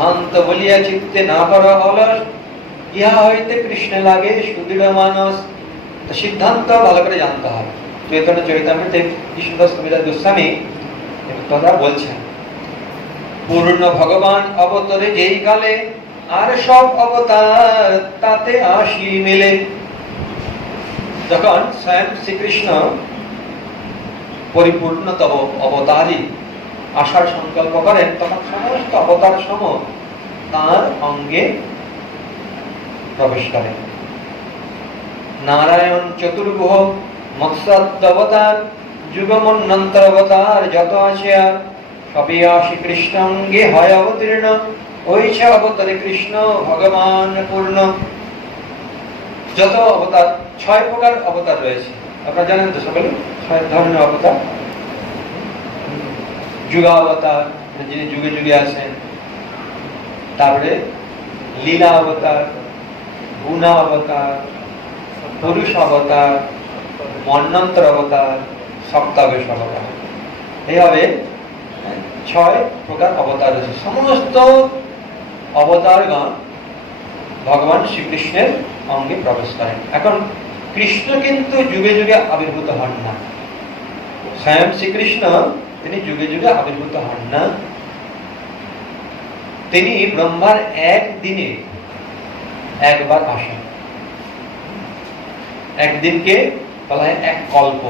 সিদ্ধান্ত বলিয়া চিত্তে না করা অলস, ইহা হইতে কৃষ্ণ লাগে সুদৃঢ় মানস। তো সিদ্ধান্ত ভালো করে জানতে হবে। চৈতন্য চরিতামৃতে কৃষ্ণদাস কবিরাজ গোস্বামী কথা বলছেন, পূর্ণ ভগবান অবতরে যেই কালে, আর সব অবতার তাতে আসি মিলে। যখন স্বয়ং শ্রীকৃষ্ণ পরিপূর্ণতম অবতারী আসার সংকল্প করেন, তখন সমস্ত অবতার সম তার অঙ্গে প্রবেশ করেন। নারায়ণ চতুর্ভুহ মৎস্যাদ্য অবতার, যুগমন্বন্তর অবতার যত আছে আর, সবই আসি কৃষ্ণ অঙ্গে হয় অবতীর্ণ, ওইছে অবতারে কৃষ্ণ ভগবান পূর্ণ। যত অবতার, 6 প্রকার অবতার রয়েছে, আপনারা জানেন তো সকলে? 6 ধরনের অবতার। যুগাবতার, যিনি যুগে যুগে আছেন, তারপরে লীলা অবতার, গুণা অবতার, পুরুষ অবতার, মন্বন্তর অবতার, সপ্তাবেশ অবতার। এইভাবে 6 প্রকার অবতার রয়েছে। সমস্ত অবতারগণ ভগবান শ্রীকৃষ্ণের অঙ্গে প্রবেশ করেন। এখন কৃষ্ণ কিন্তু যুগে যুগে আবির্ভূত হন না। স্বয়ং শ্রীকৃষ্ণ তিনি যুগে যুগে আবির্ভূত হন না। তিনি ব্রহ্মার একদিনে একবার আসেন। একদিনকে বলা হয় এক কল্প।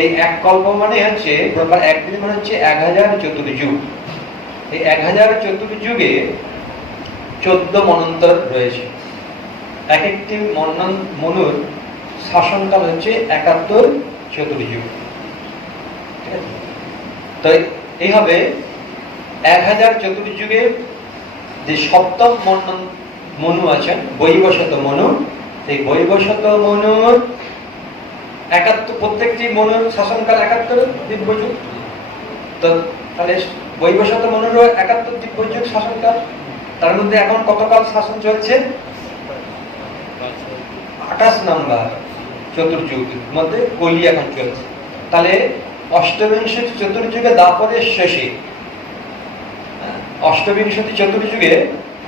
এই এক কল্প মানে হচ্ছে ব্রহ্মার একদিন মানে হচ্ছে 1000 চতুর্যুগ। এই 1000 চতুর্যুগে 14 মন্বন্তর রয়েছে। এক একটি মনুর শাসনকাল হচ্ছে 71 চতুর্যুগ। ঠিক আছে? তো এইভাবে 1000 চতুর্যুগে যে সপ্তম মনু আছেন, বৈবস্বত মনু, এই বৈবস্বত মনুর 71, প্রত্যেকটি মনুর শাসনকাল 71 দিব্যযুগ। তো তাহলে বৈবস্বত মনুরও 71 দিব্যযুগ শাসনকাল। তার মধ্যে এখন কত কাল শাসন চলছে? 28 নম্বর চতুর্যুগের মধ্যে কলি এখন চলছে। তাহলে অষ্টবিংশতি চতুর্যুগে দাপরের শেষে, অষ্টবিংশতি চতুর্যুগে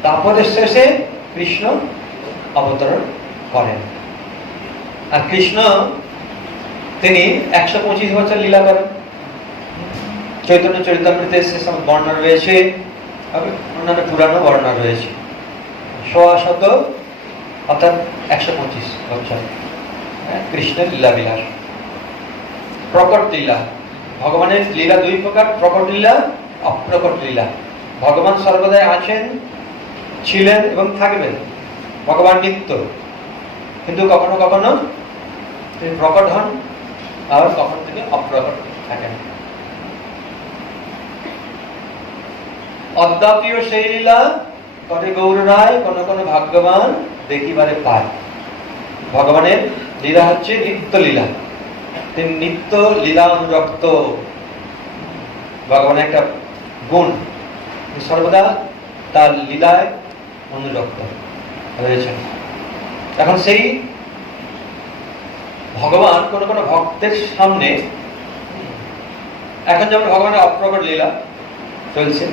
দাপরের শেষে কৃষ্ণ অবতরণ করেন। আর কৃষ্ণ তিনি 125 বছর লীলা করেন। চৈতন্য চরিতামৃতে সেসব বর্ণনা রয়েছে, অন্যান্য পুরানো বর্ণনা রয়েছে। 100 অর্থাৎ 125 বছর কৃষ্ণের লীলা বিলাস। প্রকট লীলা, ভগবানের লীলা 2 প্রকার, প্রকট লীলা, অপ্রকট লীলা। ভগবান সর্বদাই আছেন, ছিলেন এবং থাকবেন। ভগবান নিত্য, কিন্তু কখনো কখনো তিনি প্রকট হন, আর কখনো তিনি অপ্রকট থাকেন। অদ্যাপিও সেই লীলা করে গৌর রায়, কোন কোন ভাগ্যবান দেখিবারে পায়। ভগবানের লীলা হচ্ছে নিত্য লীলা, তিনি নিত্য লীলা অনুরক্ত। ভগবানের একটা গুণ, সর্বদা তার লীলায় অনুরক্ত রয়েছেন। এখন সেই ভগবান কোন কোন ভক্তের সামনে, এখন যেমন ভগবানের অপ্রকট লীলা চলছে,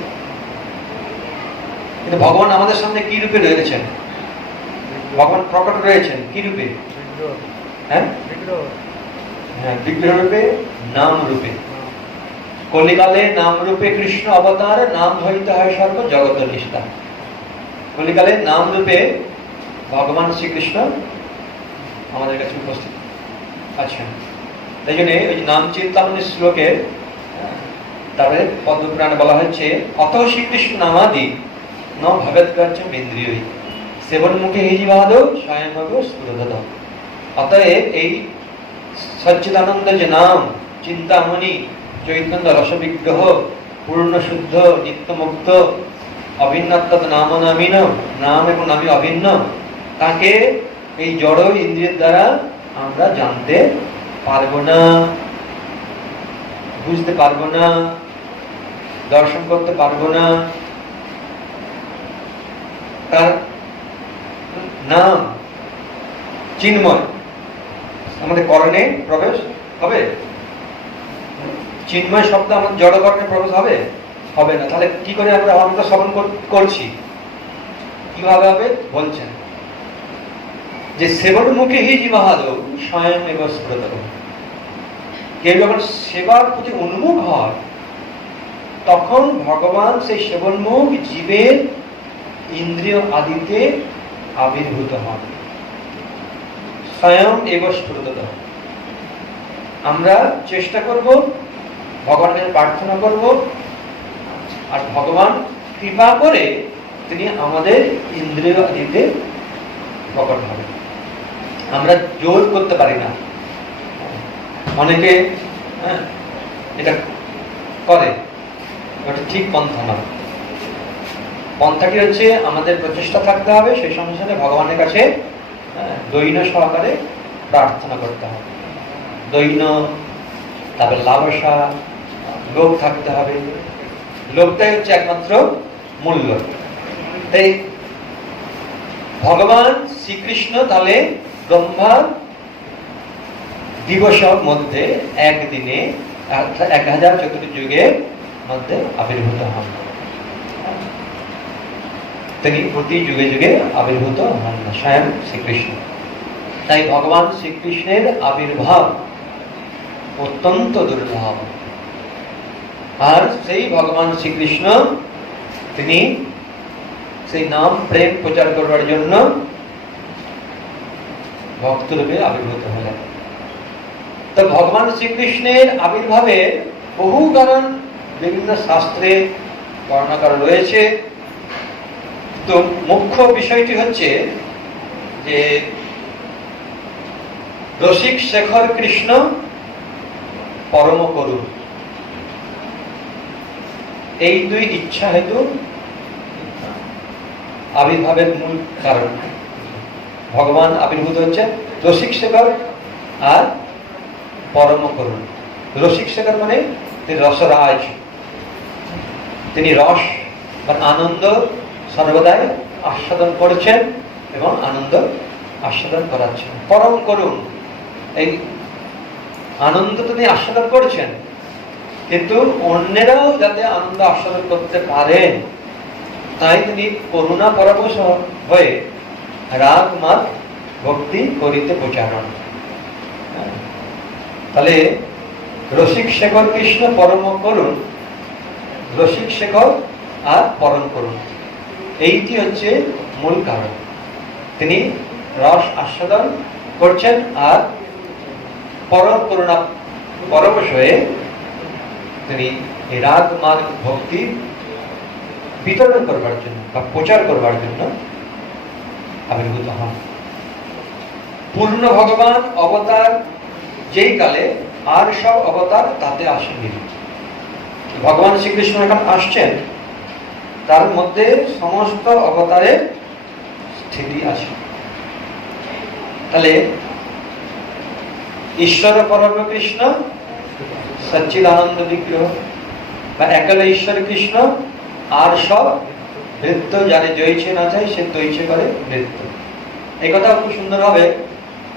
কিন্তু ভগবান আমাদের সামনে কি রূপে রয়েছেন? ভগবান প্রকট রয়েছেন কি রূপে? হ্যাঁ, বিগ্রহ রূপে, নাম রূপে। কলিকালে নাম রূপে কৃষ্ণ অবতার, নাম হইতে হয় সর্ব জগত নিষ্ঠা। কলিকালে নাম রূপে ভগবান শ্রীকৃষ্ণ আমাদের কাছে উপস্থিত আছেন। তাই জন্য ওই নাম চিন্তামণি শ্লোকে তারপরে পদ্মপুরাণে বলা হচ্ছে, অত শ্রীকৃষ্ণ নামাদি ন ভবেৎ কার্যম ইন্দ্রিয়ই, সেবন মুখে হিজিবাদ স্বয়ংভব স্ফুরদত। অতএব এই সচ্চিদানন্দ যে নাম চিন্তামণি, চৈতন্য রসবিগ্রহ, পূর্ণ শুদ্ধ নিত্যমুক্ত, অভিন্নত্ব নাম নামিন, নাম এবং নামে অভিন্ন, তাকে এই জড় ইন্দ্রিয়ের দ্বারা আমরা জানতে পারবো না, বুঝতে পারবো না, দর্শন করতে পারবো না। তার নাম চিন্ময় আমাদের কর্ণে প্রবেশ হবে। চিন্ময় শব্দ আমাদের জড় কর্ণে প্রবেশ হবে? হবে না। তাহলে কি করে আমরা অমৃত শ্রবণ করছি? কিভাবে হবে বলছেন যে সেবন মুখে হি জীবাহাদৌ স্বয়ং এব স্ফুরত। কেউ যখন সেবার প্রতি উন্মুখ হয় তখন ভগবান সেই সেবনমুখ জীবের ইন্দ্রিয় আদিতে আবির্ভূত হন। স্বয়ং এব স্ফুরত। আমরা চেষ্টা করব, ভগবানের প্রার্থনা করব, আর ভগবান কৃপা করে তিনি আমাদের ইন্দ্রিয় আদিতে প্রকট হবে। আমরা জোর করতে পারি না। অনেকে এটা করে, ওটা ঠিক পন্থা নয়। পন্থাটি হচ্ছে আমাদের প্রচেষ্টা থাকতে হবে, সেই সঙ্গে সঙ্গে ভগবানের কাছে দৈন্য সহকারে প্রার্থনা করতে হবে। দৈন্য, তারপরে লালসা, লোভ থাকতে হবে। লোভটাই হচ্ছে একমাত্র মূল্য। তাই ভগবান শ্রীকৃষ্ণ তাহলে ব্রহ্মা দিবসের মধ্যে একদিনে 1000 চতুর্যুগের মধ্যে আবির্ভূত হন। তিনি প্রতি যুগে যুগে আবির্ভূত হন না, স্বয়ং শ্রীকৃষ্ণ। তাই ভগবান শ্রীকৃষ্ণের আবির্ভাব অত্যন্ত দুর্লভ। আর সেই ভগবান শ্রীকৃষ্ণ তিনি সেই নাম প্রেম প্রচার করবার জন্য ভক্তরূপে আবির্ভূত হলেন। তো ভগবান শ্রীকৃষ্ণের আবির্ভাবের বহু কারণ বিভিন্ন শাস্ত্রে বর্ণনা করা রয়েছে। তো মুখ্য বিষয়টি হচ্ছে যে রসিক শেখর কৃষ্ণ পরম করুণ, এই দুই ইচ্ছা হেতু আবির্ভাবের মূল কারণ। ভগবান আবির্ভূত হচ্ছে রসিক শেখর আর পরম করুণ। রসিক শেখর মানে তিনি রসরাজ, তিনি রস বা আনন্দ সর্বদাই আস্বাদন করছেন এবং আনন্দ আস্বাদন করাচ্ছেন। পরম করুণ, এই আনন্দ তিনি আস্বাদন করছেন, কিন্তু অন্যেরাও যাতে আনন্দ আস্বাদন করতে পারেন তাই তিনি করুণা পরবশ হয়ে রাগ মাগ ভক্তি করিতে প্রচারণ। তাহলে রসিক শেখর কৃষ্ণ পরম করুণ, রসিক শেখর আর পরম করুণ, এইটি হচ্ছে মূল কারণ। তিনি রস আস্বাদন করছেন আর পরম করুণা পরবশ হয়ে তিনি রাগ মাগ ভক্তি বিতরণ করবার জন্য বা প্রচার করবার জন্য আবির্ভূত হন। পূর্ণ ভগবান অবতার যেই কালে আর সব অবতার তাতে আসেনি। ভগবান শ্রীকৃষ্ণ এখন আসছেন, তার মধ্যে সমস্ত অবতারের স্থিতি আছে। তাহলে ঈশ্বর পরম কৃষ্ণ সচ্চিদানন্দ বিগ্রহ বা একলে ঈশ্বর কৃষ্ণ, আর সব নৃত্য যারে জয়ছে না চাই সে তৈছে করে নৃত্য। এই কথা খুব সুন্দরভাবে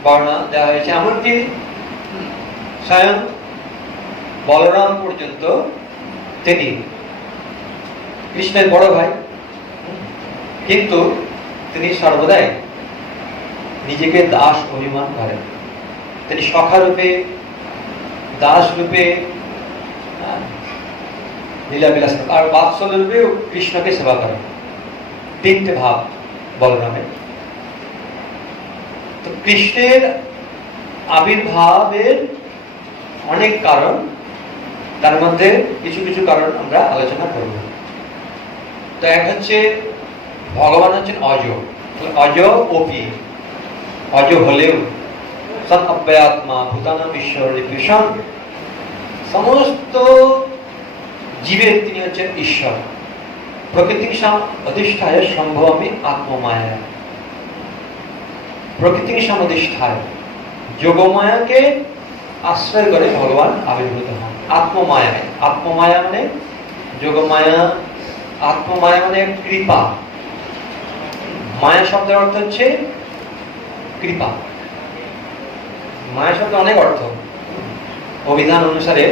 বর্ণনা দেওয়া হয়েছে। এমনকি স্বয়ং বলরাম পর্যন্ত তিনি কৃষ্ণের বড় ভাই, কিন্তু তিনি সর্বদাই নিজেকে দাস অভিমান করেন। তিনি সখা রূপে, দাস রূপে লীলাবিলাস আর বাৎসল্য রূপে কৃষ্ণকে সেবা করেন। তিনটে ভাব বলরামের। তো কৃষ্ণের আবির্ভাবের অনেক কারণ, তার মধ্যে কিছু কিছু কারণ আমরা আলোচনা করব। তো এক হচ্ছে ভগবান হচ্ছেন অজ। অজ ওপি, অজ হলেও সৎ অব্যয়াত্মা ভূতানাম ঈশ্বর ভীষণ, সমস্ত জীবের তিনি হচ্ছেন ঈশ্বর। প্রকৃতি অধিষ্ঠায় সম্ভবামি আত্মমায়া, প্রকৃতি সমধিষ্ঠায় যোগমায়াকে আশ্রয় করে ভগবান আবির্ভূত হন। আত্মমায়ায়, আত্মমায়া মানে যোগমায়া, আত্মমায়া মানে কৃপা। মায়া শব্দের অর্থ হচ্ছে কৃপা। মায়া শব্দের অনেক অর্থ, অভিধান অনুসারে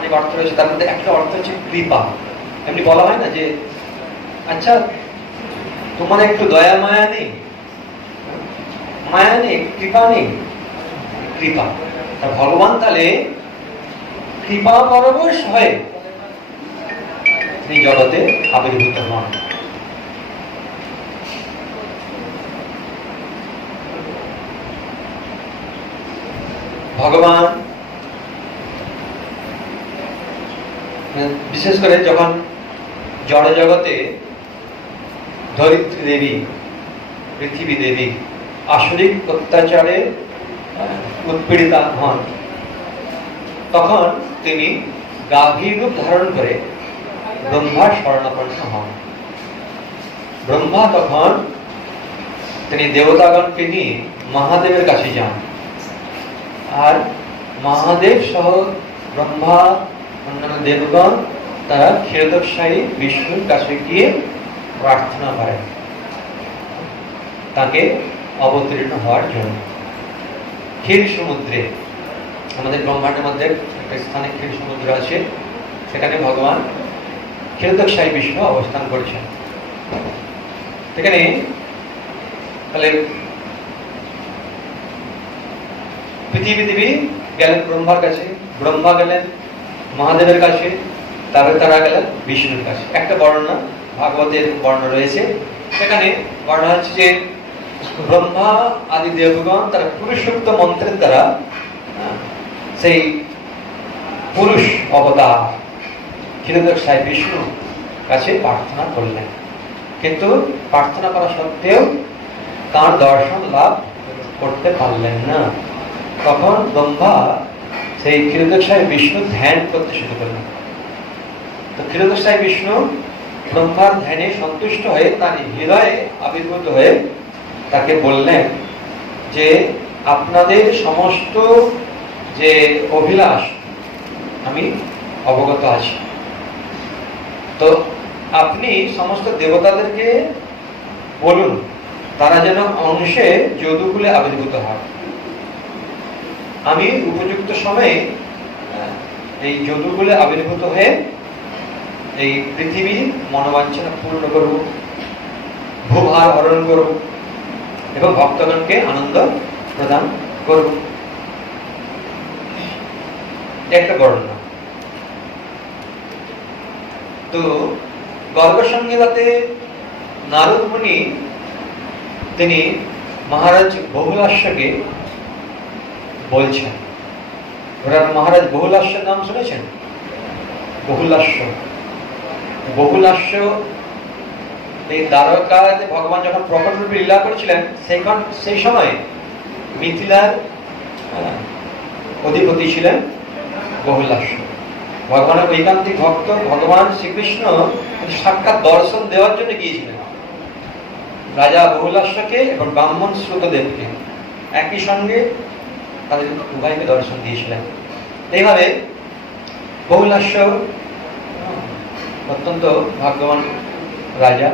অনেক অর্থ রয়েছে, তার মধ্যে একটা অর্থ হচ্ছে কৃপা। এমনি বলা হয় না যে আচ্ছা তোমার একটু দয়া মায়া নেই, মায়া নেই, কৃপা নেই, কৃপা। ভগবান তাহলে কৃপা পরবশ হয়ে এই জগতে আবির্ভূত হন। ভগবান বিশেষ করে যখন জড় জগতে ধরিত্রী দেবী, পৃথিবী দেবী আসরিক অত্যাচারে উৎপীড়িতা হন, তখন তিনি গাভীর রূপ ধারণ করে ব্রহ্মার শরণাপন্ন হন। ব্রহ্মা তখন তিনি দেবতাগণকে নিয়ে মহাদেবের কাছে যান, আর মহাদেব সহ ব্রহ্মা অন্যান্য দেবগণ তারা ক্ষীরোদকশায়ী বিষ্ণুর কাছে গিয়ে প্রার্থনা করেন তাকে অবতীর্ণ হওয়ার জন্য। ক্ষীর সমুদ্রে, আমাদের ব্রহ্মাণ্ডের মধ্যে একটা স্থানে ক্ষীর সমুদ্র আছে, সেখানে ভগবান ক্ষীরোদকশায়ী বিষ্ণু অবস্থান করছেন। সেখানে তাহলে পৃথিবী দেবী গেলেন ব্রহ্মার কাছে, ব্রহ্মা গেলেন মহাদেবের কাছে, তারপরে তারা গেলেন বিষ্ণুর কাছে। একটা বর্ণনা ভাগবতের বর্ণনা রয়েছে, সেখানে বর্ণনা হচ্ছে যে ব্রহ্মা আদি দেবগণ তারা পুরুষোক্ত মন্ত্রের দ্বারা সেই পুরুষ অবতার ক্ষীরোদকশায়ী বিষ্ণু কাছে প্রার্থনা করলেন, কিন্তু প্রার্থনা করা সত্ত্বেও তার দর্শন লাভ করতে পারলেন না। তখন ব্রহ্মা সেই ক্ষীরোদকশায়ী বিষ্ণু ধ্যান করতে শুরু করলেন। তো ক্ষীরোদকশায়ী বিষ্ণু ব্রহ্মার ধ্যানে সন্তুষ্ট হয়ে তার হৃদয়ে আবির্ভূত হয়ে তাকে বললেন যে আপনাদের সমস্ত যে অভিলাষ আমি অবগত আছি, তো আপনি সমস্ত দেবতাদেরকে বলুন তারা যেন অংশে যদুকুলে আবির্ভূত হয়। আমি উপযুক্ত সময়ে এই যদুকুলে আবির্ভূত হয়ে এই পৃথিবীর মনোবাঞ্ছনা পূর্ণ করব, ভূভার হরণ করব এবং ভক্তগণকে আনন্দ প্রদান করব। একটা বর্ণনা। তো গর্গসংহিতাতে নারদ মুনি তিনি মহারাজ বহুলাশ্বকে বলছেন, মহারাজ বহুলাশ্যের নাম শুনেছেন? বহুলাশ্য, বহুলাশ্য এই দ্বারকাতে ভগবান যখন প্রকট রূপে লীলা করেছিলেন, সেই সময় মিথিলার অধিপতি ছিলেন বহুলাশ্য। ভগবানের ঐকান্তিক ভক্ত ভগবান শ্রীকৃষ্ণ সাক্ষাৎ দর্শন দেওয়ার জন্য গিয়েছিলেন রাজা বহুলাশ্বকে এবং ব্রাহ্মণ শ্রুতদেবকে, একই সঙ্গে তাদের উভয়কে দর্শন দিয়েছিলেন। এইভাবে বহুলাশ্য অত্যন্ত ভাগ্যবান রাজা।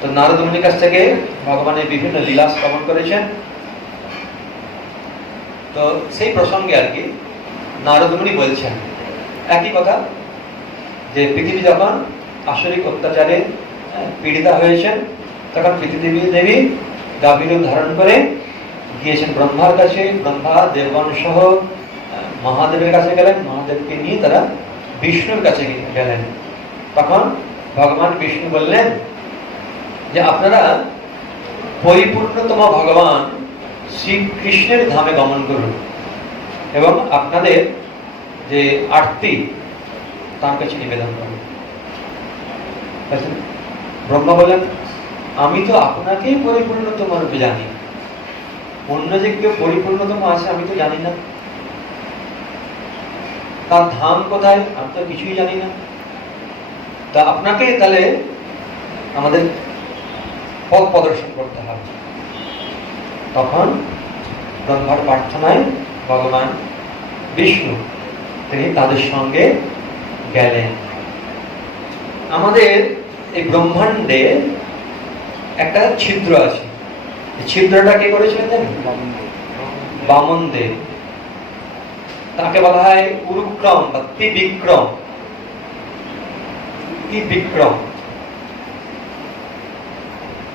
তো নারদ মুনির কাছ থেকে ভগবানের বিভিন্ন লীলা শ্রবণ করেছেন। তো সেই প্রসঙ্গে আর কি নারদ মুনি বলছেন একই কথা, যে পৃথিবী যখন আসরিক অত্যাচারে পীড়িতা হয়েছেন, তখন পৃথিবী দেবী গাভীর ধারণ করে গিয়েছেন ব্রহ্মার কাছে। ব্রহ্মা দেবগণ সহ মহাদেবের কাছে গেলেন, মহাদেবকে নিয়ে তারা বিষ্ণুর কাছে গেলেন। তখন ভগবান বিষ্ণু বললেন যে আপনারা পরিপূর্ণতম ভগবান শ্রীকৃষ্ণের ধামে গমন করুন এবং আপনাদের যে আরতি তার কাছে নিবেদন করুন। ব্রহ্মা বললেন আমি তো আপনাকেই পরিপূর্ণতম রূপে জানি, অন্য যে কেউ পরিপূর্ণতম আছে আমি তো জানি না, তার ধাম কোথায় আমি তো কিছুই জানি না, তা আপনাকে তাহলে আমাদের পথ প্রদর্শন করতে হবে। তখন ব্রহ্মার প্রার্থনায় ভগবান বিষ্ণু তিনি তাদের সঙ্গে গেলেন। আমাদের এই ব্রহ্মাণ্ডে একটা ছিদ্র আছে, ছিদ্রটা কে করেছিলেন জানেন? বামন দেব। তাকে বলা হয় উরুক্রম বা ত্রিবিক্রম। ত্রিবিক্রম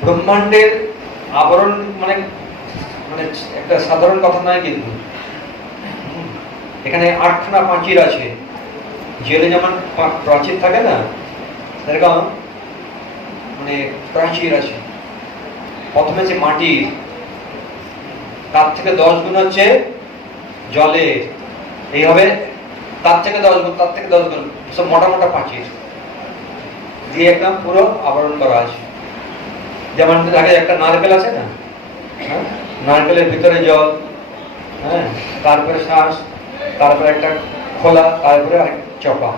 ব্রহ্মাণ্ডের আবরণ মানে মানে একটা সাধারণ কথা নয়, কিন্তু এখানে 8খানা প্রাচীর আছে। জেলে যেমন প্রাচীর থাকে না, এরকম মানে প্রাচীর আছে। প্রথমে যে মাটি, তার থেকে 10 গুণ হচ্ছে জলে, এইভাবে তার থেকে 10 গুণ, তার থেকে 10 গুণ, সব মোটা মোটা প্রাচীর দিয়ে একদম পুরো আবরণ করা আছে। যেমন আগে একটা নারকেল আছে না, নারকেলের ভিতরে জল, হ্যাঁ, তারপরে শ্বাস, তারপরে একটা খোলা, তারপরে চপা।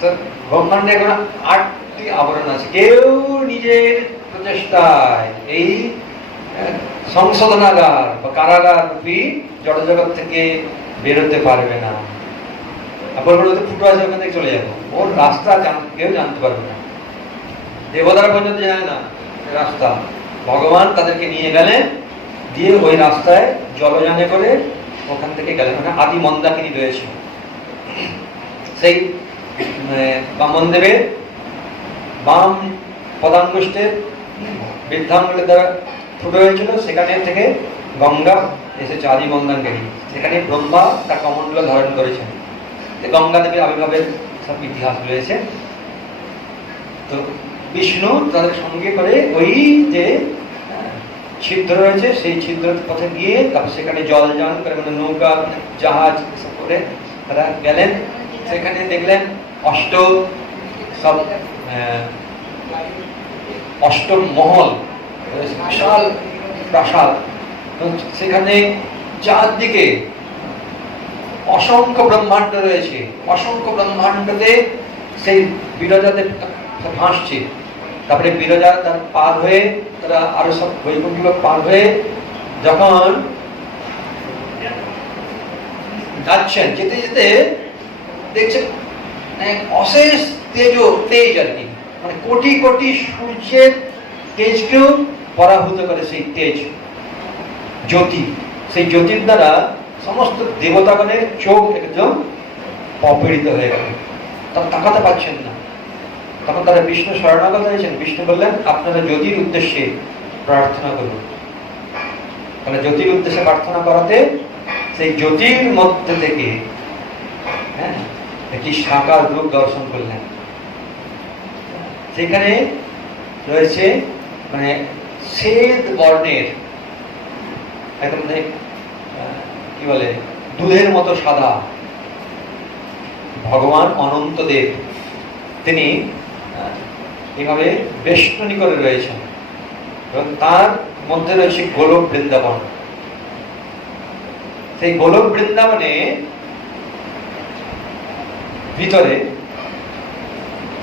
তো ব্রহ্মাণ্ডে এখন 8টি আবরণ আছে। কেউ নিজের প্রচেষ্টায় এই সংশোধনাগার বা কারাগার রূপী জড়জগৎ থেকে বেরোতে পারবে না। বলবো ফুটো আছে, ওখান থেকে চলে যাবো, ওর রাস্তা কেউ জানতে পারবে না। দেবতারা পর্যন্ত জানে না রাস্তা। ভগবান তাদেরকে নিয়ে গেলেন, দিয়ে ওই রাস্তায় জলযানে করে ওখান থেকে গেলেন। ওখানে আদি মন্দাকিনী রয়েছে, সেই বামন দেবের বাম পদাঙ্গুষ্ঠের বৃদ্ধাঙ্গুলের দ্বারা ফুটো হয়েছিল, সেখানে থেকে গঙ্গা এসেছে আদি মন্দাঙ্গিনী। সেখানে ব্রহ্মা তার কমণ্ডল ধারণ করেছেন। গঙ্গা দেবীর আবির্ভাবের সব ইতিহাস রয়েছে। তো বিষ্ণু তাদের সঙ্গে করে ওই যে ছিদ্র রয়েছে, সেই ছিদ্রের পথে গিয়ে তারপর সেখানে জলযান করে, মানে নৌকা জাহাজ করে তারা গেলেন। সেখানে দেখলেন অষ্টম মহল, বিশাল প্রাসাদ। সেখানে চারদিকে অসংখ্য ব্রহ্মাণ্ড রয়েছে। অসংখ্য ব্রহ্মাণ্ডতে সেই বিরজাদের ভাসছে। তারপরে বিরজা তার পার হয়ে তারা আরো সব বৈকুণ্ঠ পার হয়ে যখন যাচ্ছেন, যেতে যেতে দেখছেন অশেষ তেজ আর কি, মানে কোটি কোটি সূর্যের তেজকেও পরাভূত করে সেই তেজ জ্যোতি। সেই জ্যোতির দ্বারা সমস্ত দেবতাগণের চোখ একদম অপীড়িত হয়ে গেল, তারা তাকাতে পারছেন না। তখন তারা বিষ্ণু শরণাগত হয়েছেন। বিষ্ণু বললেন, আপনারা জ্যোতির উদ্দেশ্যে প্রার্থনা করুন। তাহলে জ্যোতির উদ্দেশ্যে প্রার্থনা করাতে সেই জ্যোতির মধ্যে থেকে একটি সাকার রূপ দর্শন করলেন। সেখানে রয়েছে মানে শ্বেত বর্ণের একদম কি বলে দুধের মতো সাদা ভগবান অনন্ত দেব। তিনি এইভাবে বেষ্টনী করে রয়েছেন এবং তার মধ্যে রয়েছে গোলক বৃন্দাবন। সেই গোলক বৃন্দাবনে ভিতরে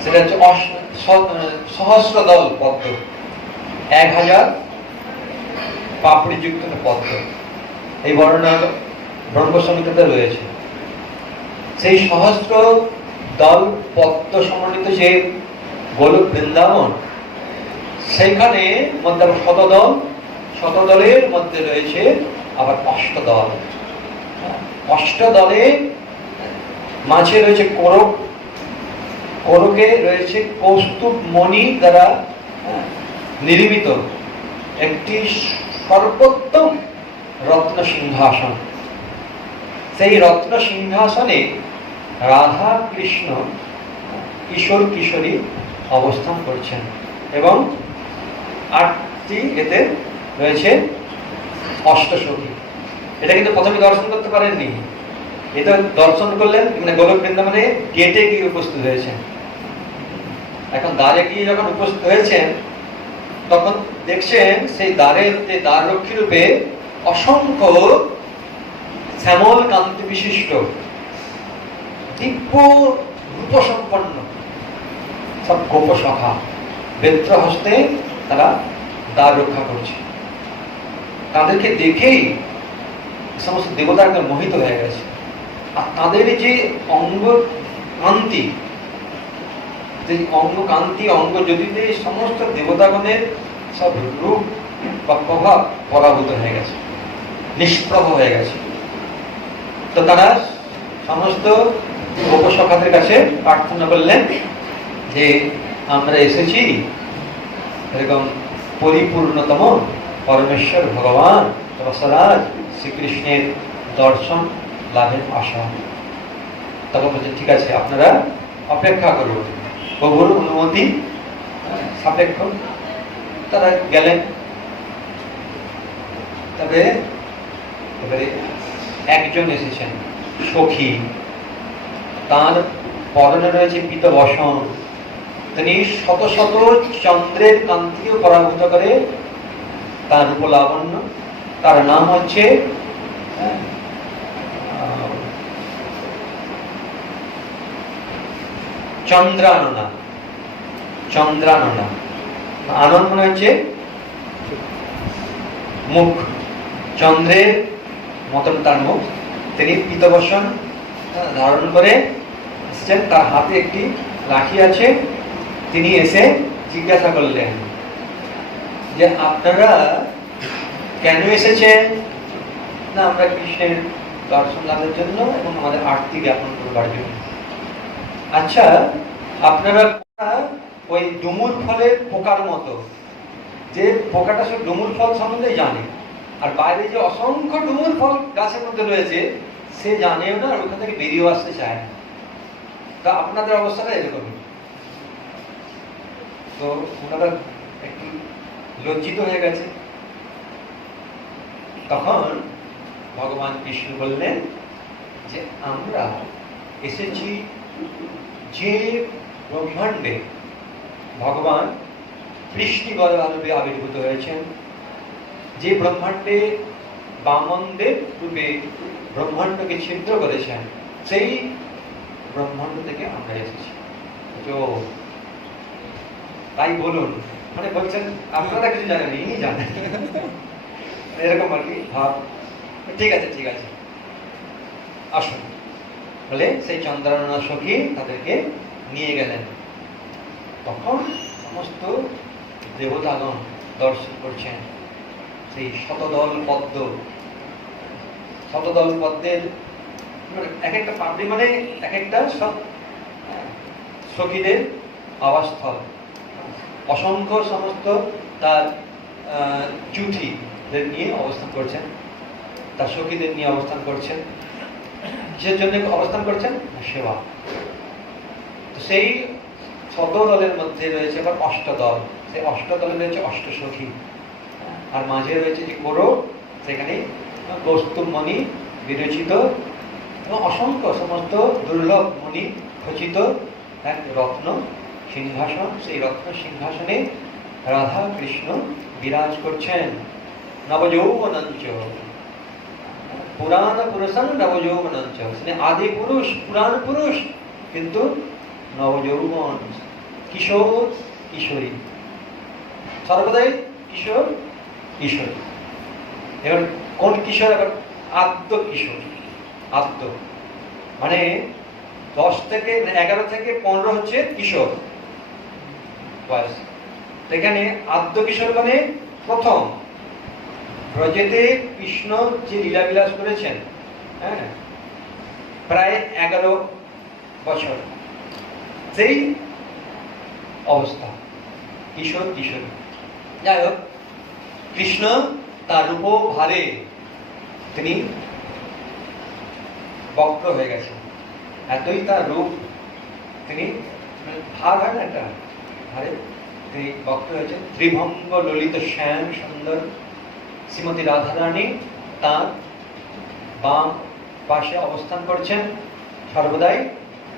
সেটা হচ্ছে সহস্র দল পদ্ম, 1000 পাপড়ি যুক্ত পদ্ম। এই বর্ণনা ব্রহ্মসংহিতাতে রয়েছে। সেই সহস্র দল পদ্ম সমন্বিত যে গোলক বৃন্দাবন, সেইখানে মধ্যে শতদলের মধ্যে রয়েছে আবার অষ্টদল। অষ্টদলে মাঝে রয়েছে কোরক, কোরকে রয়েছে কৌস্তুভ মণি দ্বারা নির্মিত একটি সর্বোত্তম রত্ন সিংহাসন। সেই রত্ন সিংহাসনে রাধা কৃষ্ণ কিশোর কিশোরী অবস্থান করছেন এবং 8টি এতে রয়েছে অষ্টসখী। এটা কিন্তু প্রথমে দর্শন করতে পারেননি, এটা দর্শন করলেন মানে গোলক বৃন্দাবনে গেটে গিয়ে উপস্থিত হয়েছেন। এখন দ্বারে গিয়ে যখন উপস্থিত হয়েছেন তখন দেখছেন সেই দ্বারের যে দ্বাররক্ষী রূপে অসংখ্য শ্যামল কান্তি বিশিষ্ট দিব্য রূপসম্পন্ন সব গোপসখা বেত্র হস্তে তারা দ্বার রক্ষা করছে। তাদেরকে দেখেই সমস্ত দেবতা একদম মোহিত হয়ে গেছে। আর তাদের যে অঙ্গ কান্তি, অঙ্গ জ্যোতিতে সমস্ত দেবতাগণের সব রূপ বা প্রভাব পরাভূত হয়ে গেছে, নিষ্প্রভ হয়ে গেছে। তো তারা সমস্ত উপসখাদের কাছে প্রার্থনা করলেন যে আমরা এসেছি এরকম পরিপূর্ণতম পরমেশ্বর ভগবান রসরাজ শ্রীকৃষ্ণের দর্শন লাভের আশা। তখন বলছেন ঠিক আছে, আপনারা অপেক্ষা করুন, প্রভুর অনুমতি সাপেক্ষ। তারা গেলেন। তবে এবারে একজন এসেছেন সখী, তার পরনে রয়েছে পীতবসন। তিনি শত শত চন্দ্রের কান্তিও পরাভূত করে তার রূপলাবণ্য। তার নাম হচ্ছে চন্দ্রাননা। চন্দ্রাননা আনন্দ মনে হচ্ছে মুখ, চন্দ্রের মতন তার মুখ। তিনি পীতবসন ধারণ করে এসেছেন, তার হাতে একটি লাঠি আছে। তিনি এসে জিজ্ঞাসা করলেন যে আপনারা কেন এসেছেন? না, আমরা কৃষ্ণের দর্শন লাভের জন্য এবং আমাদের আরতি জ্ঞাপন করবার জন্য। আচ্ছা, আপনারা ওই ডুমুর ফলের পোকার মতো, যে পোকাটা সব ডুমুর ফল সম্বন্ধে জানে, আর বাইরে যে অসংখ্য ডুমুর ফল গাছের মধ্যে রয়েছে সে জানেও না, আর ওখান থেকে বেরিয়েও আসতে চায় না। তা আপনাদের অবস্থাটা এরকমই। তো ওনারা একটু লজ্জিত হয়ে গেছে। তখন ভগবান কৃষ্ণ বললেন যে আমরা এসেছি যে ব্রহ্মাণ্ডে ভগবান কৃষ্ণগর্ভে আবির্ভূত হয়েছেন, যে ব্রহ্মাণ্ডে বামনদেব রূপে ব্রহ্মাণ্ডকে ছিদ্র করেছেন, সেই ব্রহ্মাণ্ড থেকে আমরা এসেছি। তো তাই বলুন, মানে বলছেন আপনারা কিছু জানেন, ইনি জানেন, এরকম আর কি ভাব। ঠিক আছে, ঠিক আছে, আসুন বলে সেই চন্দ্রাননা সখী তাদেরকে নিয়ে গেলেন। তখন সমস্ত দেবতাগণ দর্শন করছেন সেই শতদল পদ্ম। শতদল পদ্মের এক একটা পাপড়ি মানে এক একটা সব সখীদের আবাসস্থল। অসংখ্য সমস্ত তার জুথিদের নিয়ে অবস্থান করছেন, তার সখীদের নিয়ে অবস্থান করছেন। কিসের জন্য অবস্থান করছেন? সেবা। তো সেই শতদলের মধ্যে রয়েছে আবার অষ্টদল। সেই অষ্টদলে রয়েছে অষ্টসখী, আর মাঝে রয়েছে যে কৌরব, সেখানে কৌস্তুভমণি বিরচিত এবং অসংখ্য সমস্ত দুর্লভ মণি খচিত এক রত্ন সিংহাসন। সেই রত্ন সিংহাসনে রাধা কৃষ্ণ বিরাজ করছেন। নবযৌবনঞ্চ পুরাণ পুরুষং নবযৌবনঞ্চ, আদি পুরুষ, পুরাণ পুরুষ, কিন্তু নবযৌবন, কিশোর কিশোরী, সর্বদাই কিশোর কিশোরী। এবার কোন কিশোর? এবার আদ্য কিশোর। আদ্য মানে 10 থেকে 11 থেকে 15 হচ্ছে কিশোর বয়স। এখানে আদ্য কিশোর মানে প্রথম ব্রজেতে কৃষ্ণ যে লীলাবিলাস করেছেন, হ্যাঁ, প্রায় 11 বছর, সেই অবস্থা কিশোর কিশোরী। যাই হোক, কৃষ্ণ তার রূপ ভারে তিনি বক্র হয়ে গেছেন। এতই তার রূপ, তিনি ভার হয় না একটা ভারে, তিনি বক্র হয়েছেন। ত্রিভঙ্গ ললিত শ্যাম সুন্দর। শ্রীমতী রাধারানী তার বাম পাশে অবস্থান করছেন সর্বদাই।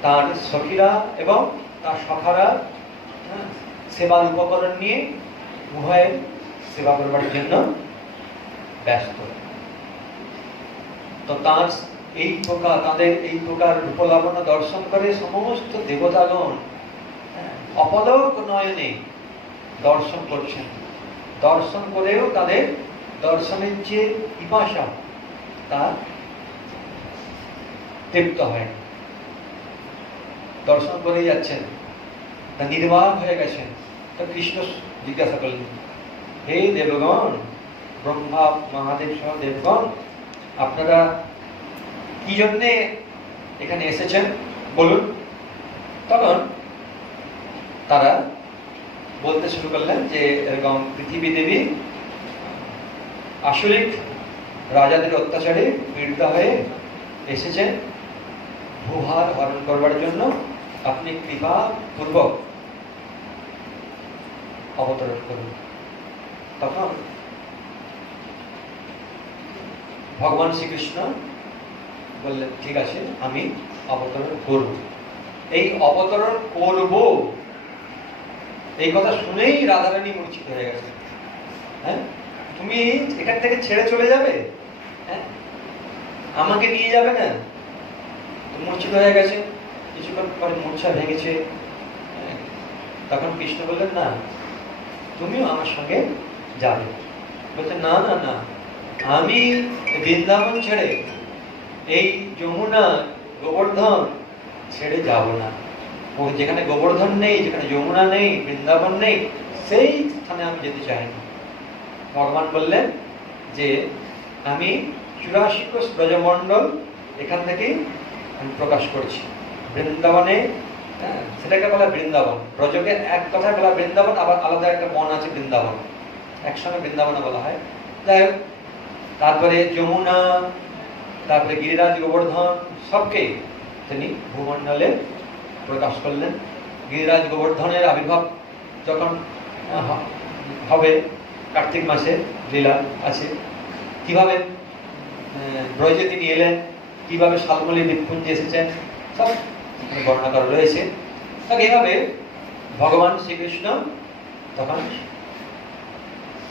তার সখীরা এবং তার সখারা সেবার উপকরণ নিয়ে উভয়ের সেবা করবার জন্য ব্যস্ত। তো তার এই প্রকার, তাদের এই প্রকার রূপলাবণ্য দর্শন করে সমস্ত দেবতাগণ অপলক নয়নে দর্শন করছেন। দর্শন করেও তাদের দর্শনের যে পিপাসা তা তৃপ্ত হয়। দর্শন করে যাচ্ছেন, তা নির্বাক হয়ে গেছেন। তো কৃষ্ণ জিজ্ঞাসা করলেন, হে দেবগণ, ব্রহ্মা মহাদেব সহ দেবগণ, আপনারা কি জন্যে এখানে এসেছেন বলুন। তখন তারা বলতে শুরু করলেন যে এরকম পৃথিবী দেবী আসরিক রাজাদের অত্যাচারে পীড়িত হয়ে এসেছেন ভূভার হরণ করবার জন্য, আপনি কৃপা পূর্বক অবতরণ করুন। তখন ভগবান শ্রীকৃষ্ণ বললেন ঠিক আছে, আমি অবতরণ করব। এই অবতরণ করব এই কথা শুনেই রাধারানী মূর্ছিত হয়ে গেছে। হ্যাঁ, তুমি এখান থেকে ছেড়ে চলে যাবে, হ্যাঁ, আমাকে নিয়ে যাবে না? মূর্ছিত হয়ে গেছে, কিছুক্ষণ পরে মূর্ছা ভেঙেছে। তখন কৃষ্ণ বললেন না, তুমিও আমার সঙ্গে যাবে। বলছে না না না, আমি বৃন্দাবন ছেড়ে এই যমুনা গোবর্ধন ছেড়ে যাব না। ও যেখানে গোবর্ধন নেই, যেখানে যমুনা নেই, বৃন্দাবন নেই, সেই স্থানে আমি যেতে চাই না। ভগবান বললেন যে আমি 84 কোষ ব্রজমণ্ডল এখান থেকে আমি প্রকাশ করছি বৃন্দাবনে। সেটাকে বলা বৃন্দাবন। ব্রজকে এক কথা বলা বৃন্দাবন, আবার আলাদা একটা বন আছে বৃন্দাবন, একসঙ্গে বৃন্দাবনে বলা হয়। যাই হোক, তারপরে যমুনা, তারপরে গিরিরাজ গোবর্ধন সবকে তিনি ভূমণ্ডলে প্রকাশ করলেন। গিরিরাজ গোবর্ধনের আবির্ভাব যখন হবে কার্তিক মাসে লীলা আছে, কিভাবে ব্রজে তিনি এলেন, কিভাবে শালমলী দ্বীপপুঞ্জে এসেছেন, সব বর্ণনা করা রয়েছে। এইভাবে ভগবান শ্রীকৃষ্ণ তখন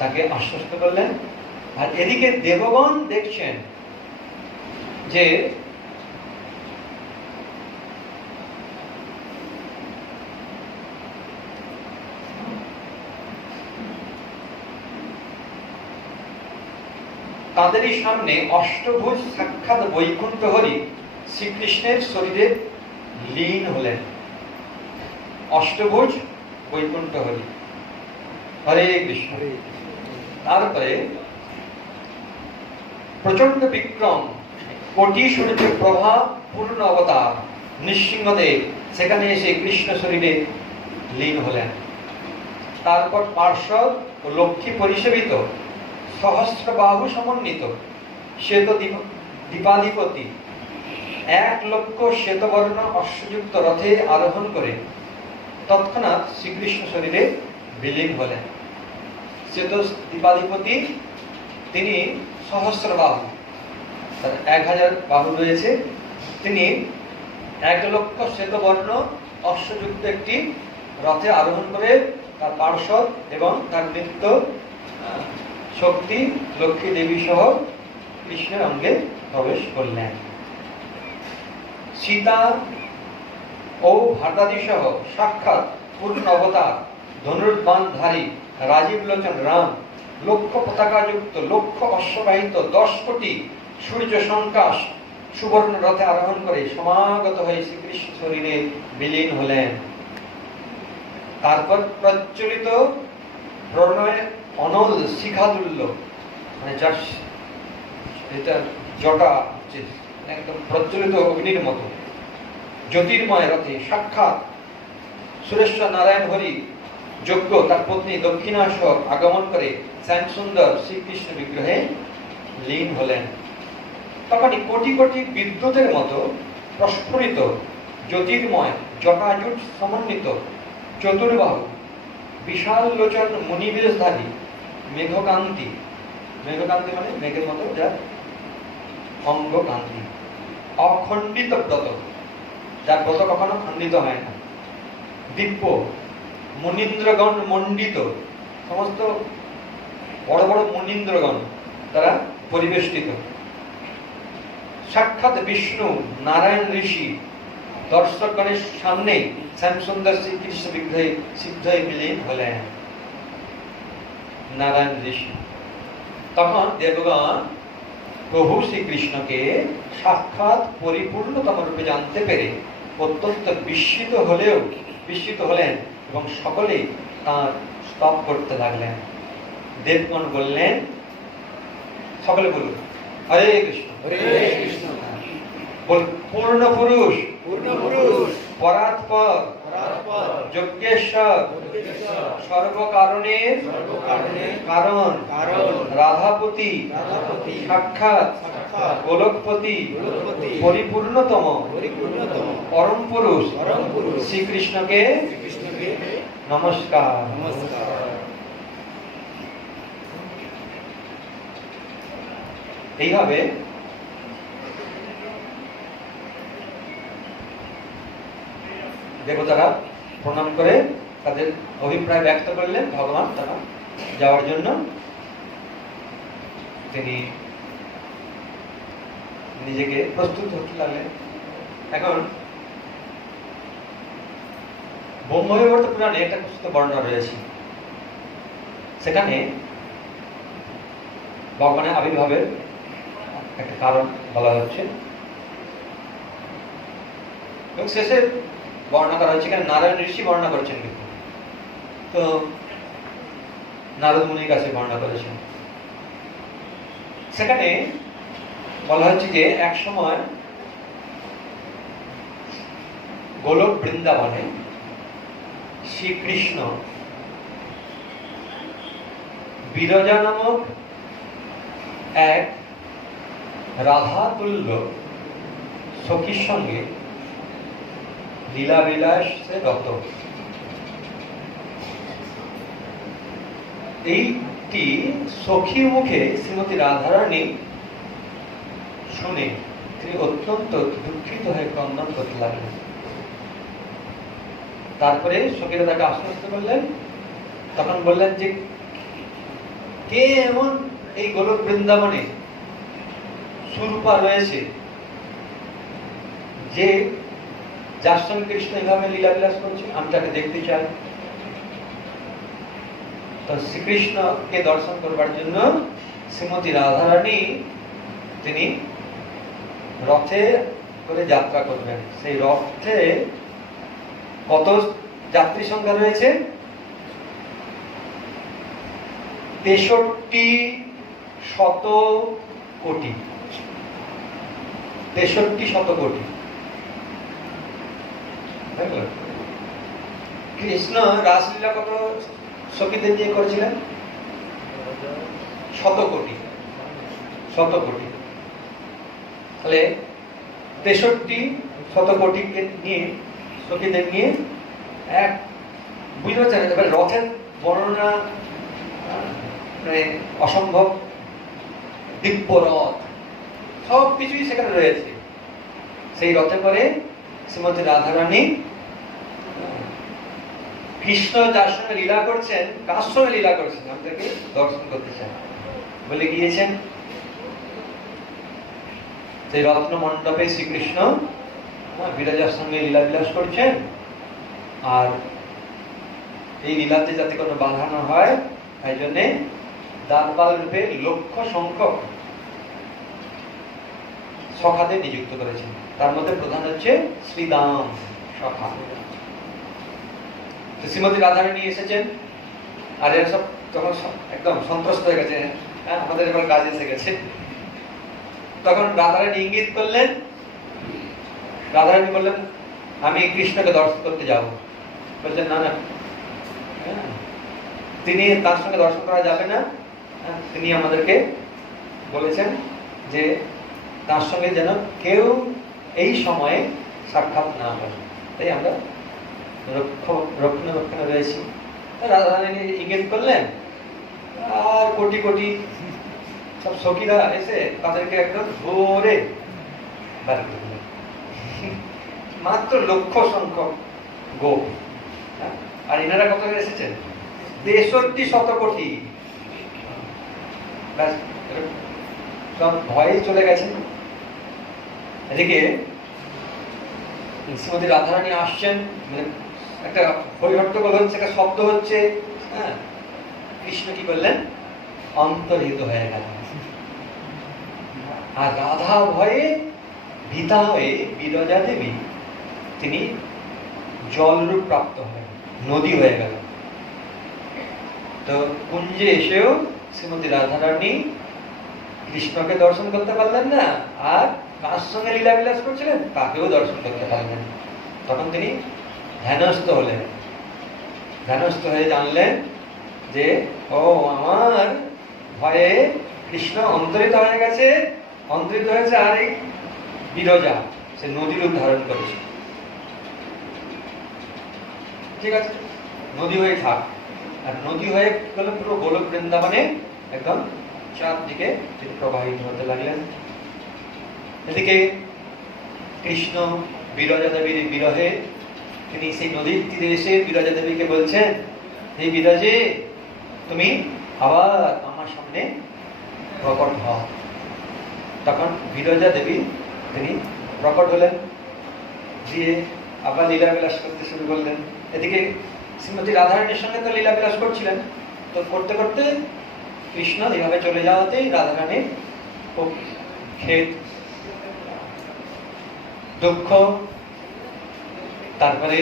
তাকে আশ্বস্ত করলেন। আর এদিকে দেবগণ দেখছেন যে তাদেরই সামনে অষ্টভুজ সাক্ষাৎ বৈকুণ্ঠ হরি শ্রীকৃষ্ণের শরীরে লীন হলেন। অষ্টভুজ বৈকুণ্ঠ হরি, হরে কৃষ্ণ। তারপরে প্রচন্ড বিক্রম, কোটি সূর্য প্রভা পূর্ণ অবতার নৃসিংহদেব সেখানে এসে কৃষ্ণ শরীরে লীন হলেন। তারপর পার্শ্বদ ও লক্ষ্মী পরিসেবিত সহস্র বাহু সমন্বিত শ্বেত দীপাধিপতি 1 লক্ষ শ্বেতবর্ণ অশ্বযুক্ত রথে আরোহণ করে তৎক্ষণাৎ শ্রীকৃষ্ণ শরীরে বিলীন হলেন। শ্বেত দীপাধিপতি তিনি সহস্র বাহু, 1000 বাহু রয়েছে। তিনি 1 লক্ষ শ্বেতবর্ণ অশ্বযুক্ত একটি রথে আরোহণ করে তার পার্শ্বদ এবং তার নিত্য শক্তি লক্ষ্মী দেবী সহ কৃষ্ণের অঙ্গে প্রবেশ করলেন। সীতা ও ভারতাদি সহ সাক্ষাৎ পূর্ণ অবতার ধনুর্বাণধারী রাজীব লোচন রাম লক্ষ পতাকাযুক্ত লক্ষ অশ্ববাহিত 10 কোটি সূর্য সংকাশ সুবর্ণ রথে আরোহণ করে সমাগত হয়ে শ্রীকৃষ্ণ শরীরে বিলীন হলেন। তারপর প্রজ্বলিত প্রণয় অনল শিখাতুল্য, মানে যার এটা জটা একদম প্রজ্বলিত অগ্নির মতো জ্যোতির্ময় রথে সাক্ষাৎ সুরেশ্বর নারায়ণ হরি যজ্ঞ তার পত্নী দক্ষিণাসহ আগমন করে শ্যাম সুন্দর শ্রীকৃষ্ণ বিগ্রহে লীন হলেন। তখনই কোটি কোটি বিদ্যুতের মতো প্রস্ফুরিত জ্যোতির্ময় জটাজুট সমন্বিত চতুর্বাহু বিশাল লোচন মুনিবেশধারী মেঘকান্তি, মেঘকান্তি মানে মেঘের মতো যার অঙ্গকান্তি, অখণ্ডিত ব্রত, যার ব্রত কখনো খণ্ডিত হয় না, দিব্য মুনীন্দ্রগণ মণ্ডিত, সমস্ত বড় বড় মুনীন্দ্রগণ তারা পরিবেষ্টিত, সাক্ষাৎ বিষ্ণু নারায়ণ ঋষি দর্শকগণের সামনে শ্যামসুন্দর শ্রীকৃষ্ণ বিগ্রহে সিদ্ধ হয়ে বিলীন হলেন। নারায়ণ ঋষি তখন দেবগণ প্রভু শ্রীকৃষ্ণকে সাক্ষাৎ পরিপূর্ণতম রূপে জানতে পেরে অত্যন্ত বিস্মিত হলেন এবং সকলেই তাঁর স্তব করতে লাগলেন। দেবগণ বললেন, সকলে বলুন হরে কৃষ্ণ হরে কৃষ্ণ। বল পূর্ণ পুরুষ পরাৎপর যজ্ঞেশ্বর সর্বকারণের কারণ রাধাপতি সাক্ষাৎ গোলকপতি পরিপূর্ণতম পরম পুরুষ শ্রীকৃষ্ণকে নমস্কার। এইভাবে দেবতারা প্রণাম করে তাদের অভিপ্রায় ব্যক্ত করলেন। ভগবান তারা যাওয়ার জন্য তিনি নিজেকে প্রস্তুত হতে লাগলেন। এখন ব্রহ্মবৈবর্ত পুরাণে একটা পুস্তক বর্ণনা রয়েছে, সেখানে ভগবানের আবির্ভাবের একটা কারণ বলা হচ্ছে এবং শেষে বর্ণনা করা হয়েছে। এখানে নারায়ণ ঋষি বর্ণনা করছেন, কিন্তু তো নারদ মুনির কাছে বর্ণনা করেছেন। সেখানে বলা হচ্ছে যে এক সময় গোলক বৃন্দাবনে শ্রীকৃষ্ণ বিরজা নামক এক রাধাতুল্য সখীর সঙ্গে লীলা বিলাসে রত। এইটি সখীর মুখে শ্রীমতী রাধারানী শুনে তিনি অত্যন্ত দুঃখিত হয়ে ক্রন্দন করতে লাগলেন। তারপরে সখীরা তাকে আশ্বস্ত করলেন। তখন বললেন যে কে এমন এই গোলক বৃন্দাবনে সুরূপা রয়েছে যে যার সঙ্গে কৃষ্ণ এইভাবে লীলা বিলাস করছে, আমি তাকে দেখতে চাই। তো শ্রীকৃষ্ণকে দর্শন করবার জন্য শ্রীমতী রাধারানী তিনি রথে করে যাত্রা করবেন। সেই রথে কত যাত্রী সংখ্যা রয়েছে? 63 কোটি। 63 কোটি। কৃষ্ণ রাসলীলা কত সখীদের নিয়ে করেছিলেন? 100 কোটি। 100 কোটি। তাহলে 63 কোটিকে নিয়ে সখীদের নিয়ে এক বুঝতে পারছেন। এবার রথের বর্ণনা মানে অসম্ভব, দিব্য রথ, সব কিছুই সেখানে রয়েছে। সেই রথে করে শ্রীমতী রাধারানী কৃষ্ণ যার সঙ্গে লীলা করছেন, কার সঙ্গে লীলা করছেন আমাদেরকে দর্শন করতে চান বলে গিয়েছেন। সেই রত্ন মণ্ডপে শ্রীকৃষ্ণ বিরাজার সঙ্গে লীলা বিলাস করছেন। আর এই লীলাতে যাতে কোনো বাধা না হয় তাই জন্যে দ্বারপাল রূপে লক্ষ সংখ্যক সখাদের নিযুক্ত করেছেন। তার মধ্যে প্রধান হচ্ছে শ্রীদাম সখা। শ্রীমতী রাধারানী এসেছেন, আর এরা সব তখন একদম সন্ত্রস্ত হয়ে গেছে, আমাদের এবার কাজ এসে গেছে। তখন রাধারানী ইঙ্গিত করলেন, রাধারানী বললেন আমি কৃষ্ণকে দর্শন করতে যাব। বলছেন না না, তিনি তার সঙ্গে দর্শন করা যাবে না। তিনি আমাদেরকে বলেছেন যে তার সঙ্গে যেন কেউ এই সময়ে সাক্ষাৎ না হয়, তাই আমরা রক্ষণাবেক্ষণে রয়েছি। রাধারানী ইঙ্গিত করলেন, আর কোটি কোটি সব সখীরা এসে তাদেরকে একদম ধরে বার করে দিলেন। মাত্র লক্ষ সংখ্যক গোপ। আর এনারা কত এসেছেন? 63 কোটি। সব ভয়ে চলে গেছেন। এদিকে শ্রীমতী রাধারানী আসছেন, মানে একটা হরিহট্টগোল হচ্ছে, একটা শব্দ হচ্ছে। হ্যাঁ, কৃষ্ণ কি করলেন? অন্তর্হিত হয়ে গেল। আর রাধা ভয়ে ভীতা হয়ে বিরজা দেবী তিনি জলরূপ প্রাপ্ত হয়, নদী হয়ে গেল। তো কুঞ্জে এসেও শ্রীমতী রাধারানী কৃষ্ণকে দর্শন করতে পারলেন না, আর কার সঙ্গে লীলা বিলাস করছিলেন তাকেও দর্শন করতে পারলেন। তখন তিনি ধ্যানস্থ হলেন, ধ্যানস্থ হয়ে জানলেন যে ও আমার ভয়ে কৃষ্ণ অন্তরিত হয়ে গেছে, অন্তরিত হয়েছে। আর এই বিরজা সে নদীর রূপ ধারণ করেছে। ঠিক আছে, নদী হয়ে থাক। আর নদী হয়ে গেল পুরো গোলক বৃন্দাবনে একদম চারদিকে তিনি প্রবাহিত হতে লাগলেন। এদিকে কৃষ্ণ বিরজা দেবীর বিরহে তিনি সেই নদীর তীরে এসে বিরজা দেবীকে বলছেন, এই বিরজে তুমি আবার আমার সামনে প্রকট হও। তখন বিরজা দেবী তিনি প্রকট হলেন, দিয়ে আবার লীলা বিলাস করতে শুরু করলেন। এদিকে শ্রীমতী রাধারানীর সঙ্গে তো লীলা বিলাস করছিলেন, তো করতে করতে কৃষ্ণ এইভাবে চলে যাওয়াতেই রাধারানীর খুব খেদ, দুঃখ, তারপরে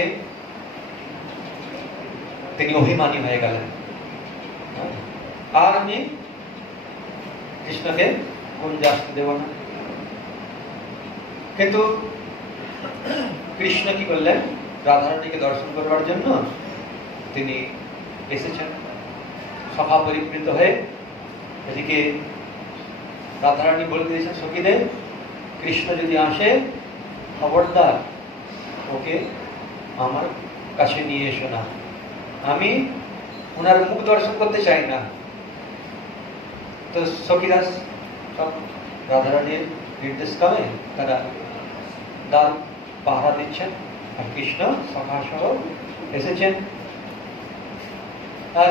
তিনি অভিমানী হয়ে গেলেন। আর আমি কৃষ্ণকে কুঞ্জে আসতে দেব না। কিন্তু কৃষ্ণ কি করলেন, রাধারানীকে দর্শন করবার জন্য তিনি এসেছেন সভা পরিবৃত হয়ে। এদিকে রাধারানী বলে দিয়েছেন সখীদের, কৃষ্ণ যদি আসে খবরদার ওকে আমার কাছে নিয়ে এসো না, আমি ওনার মুখ দর্শন করতে চাই না। তো সখীরা সব রাধারানীর নির্দেশ ক্রমে তারা দ্বার পাহারা দিচ্ছেন, আর কৃষ্ণ সখা সহ এসেছেন। আর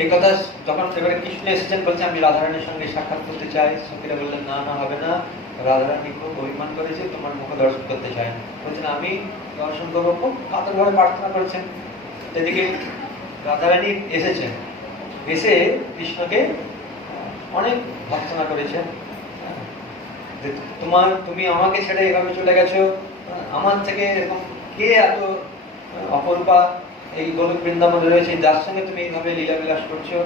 এই কথা যখন এবারে কৃষ্ণ এসেছেন, বলছে আমি রাধারানীর সঙ্গে সাক্ষাৎ করতে চাই। সখীরা বললেন না না হবে না, রাধারানী খুব অভিমান করেছে, তোমার মুখ দর্শন করতে চায় না। বলছেন আমি দর্শন করবো, খুব কাতরভাবে প্রার্থনা করছেন। এদিকে রাধারানী এসেছেন, এসে কৃষ্ণকে অনেক ভর্ৎসনা করেছেন। তুমি আমাকে ছেড়ে এভাবে চলে গেছো, আমার থেকে এরকম কে এত অপরূপা এই গোলক বৃন্দাবনে রয়েছে, যার সঙ্গে তুমি এইভাবে লীলা বিলাস করছো,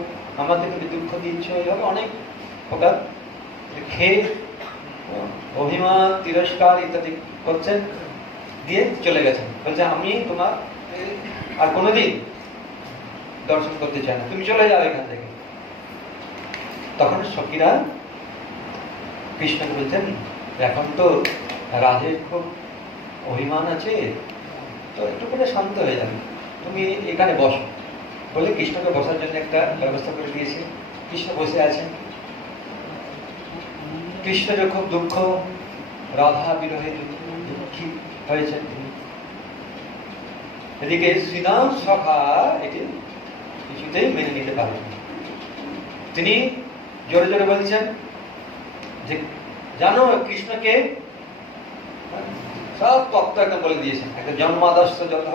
আমাকে তুমি দুঃখ দিচ্ছ, এইভাবে অনেক প্রকার খেয়ে অভিমান, তিরস্কার ইত্যাদি করছেন, দিয়ে চলে গেছেন। বলছে আমি তোমার আর কোনোদিন দর্শন করতে চাই না, তুমি চলে যাও এখান থেকে। তখন সখীরা কৃষ্ণকে বলছেন, এখন তো রাধের খুব অভিমান আছে, তো একটু করে শান্ত হয়ে যাবে, তুমি এখানে বসো। বলে কৃষ্ণকে বসার জন্য একটা ব্যবস্থা করে দিয়েছে। কৃষ্ণ বসে আছেন। কৃষ্ণ যে খুব দুঃখ, রাধা বিরহে দুঃখী হয়েছেন। এদিকে শ্রীদাম সখা এটি কিছুতেই মেনে নিতে পারেন। তিনি জোরে জোরে বলছেন যে জানো কৃষ্ণকে সব তত্ত্ব একটা বলে দিয়েছেন, একটা জন্মাদর্শ যত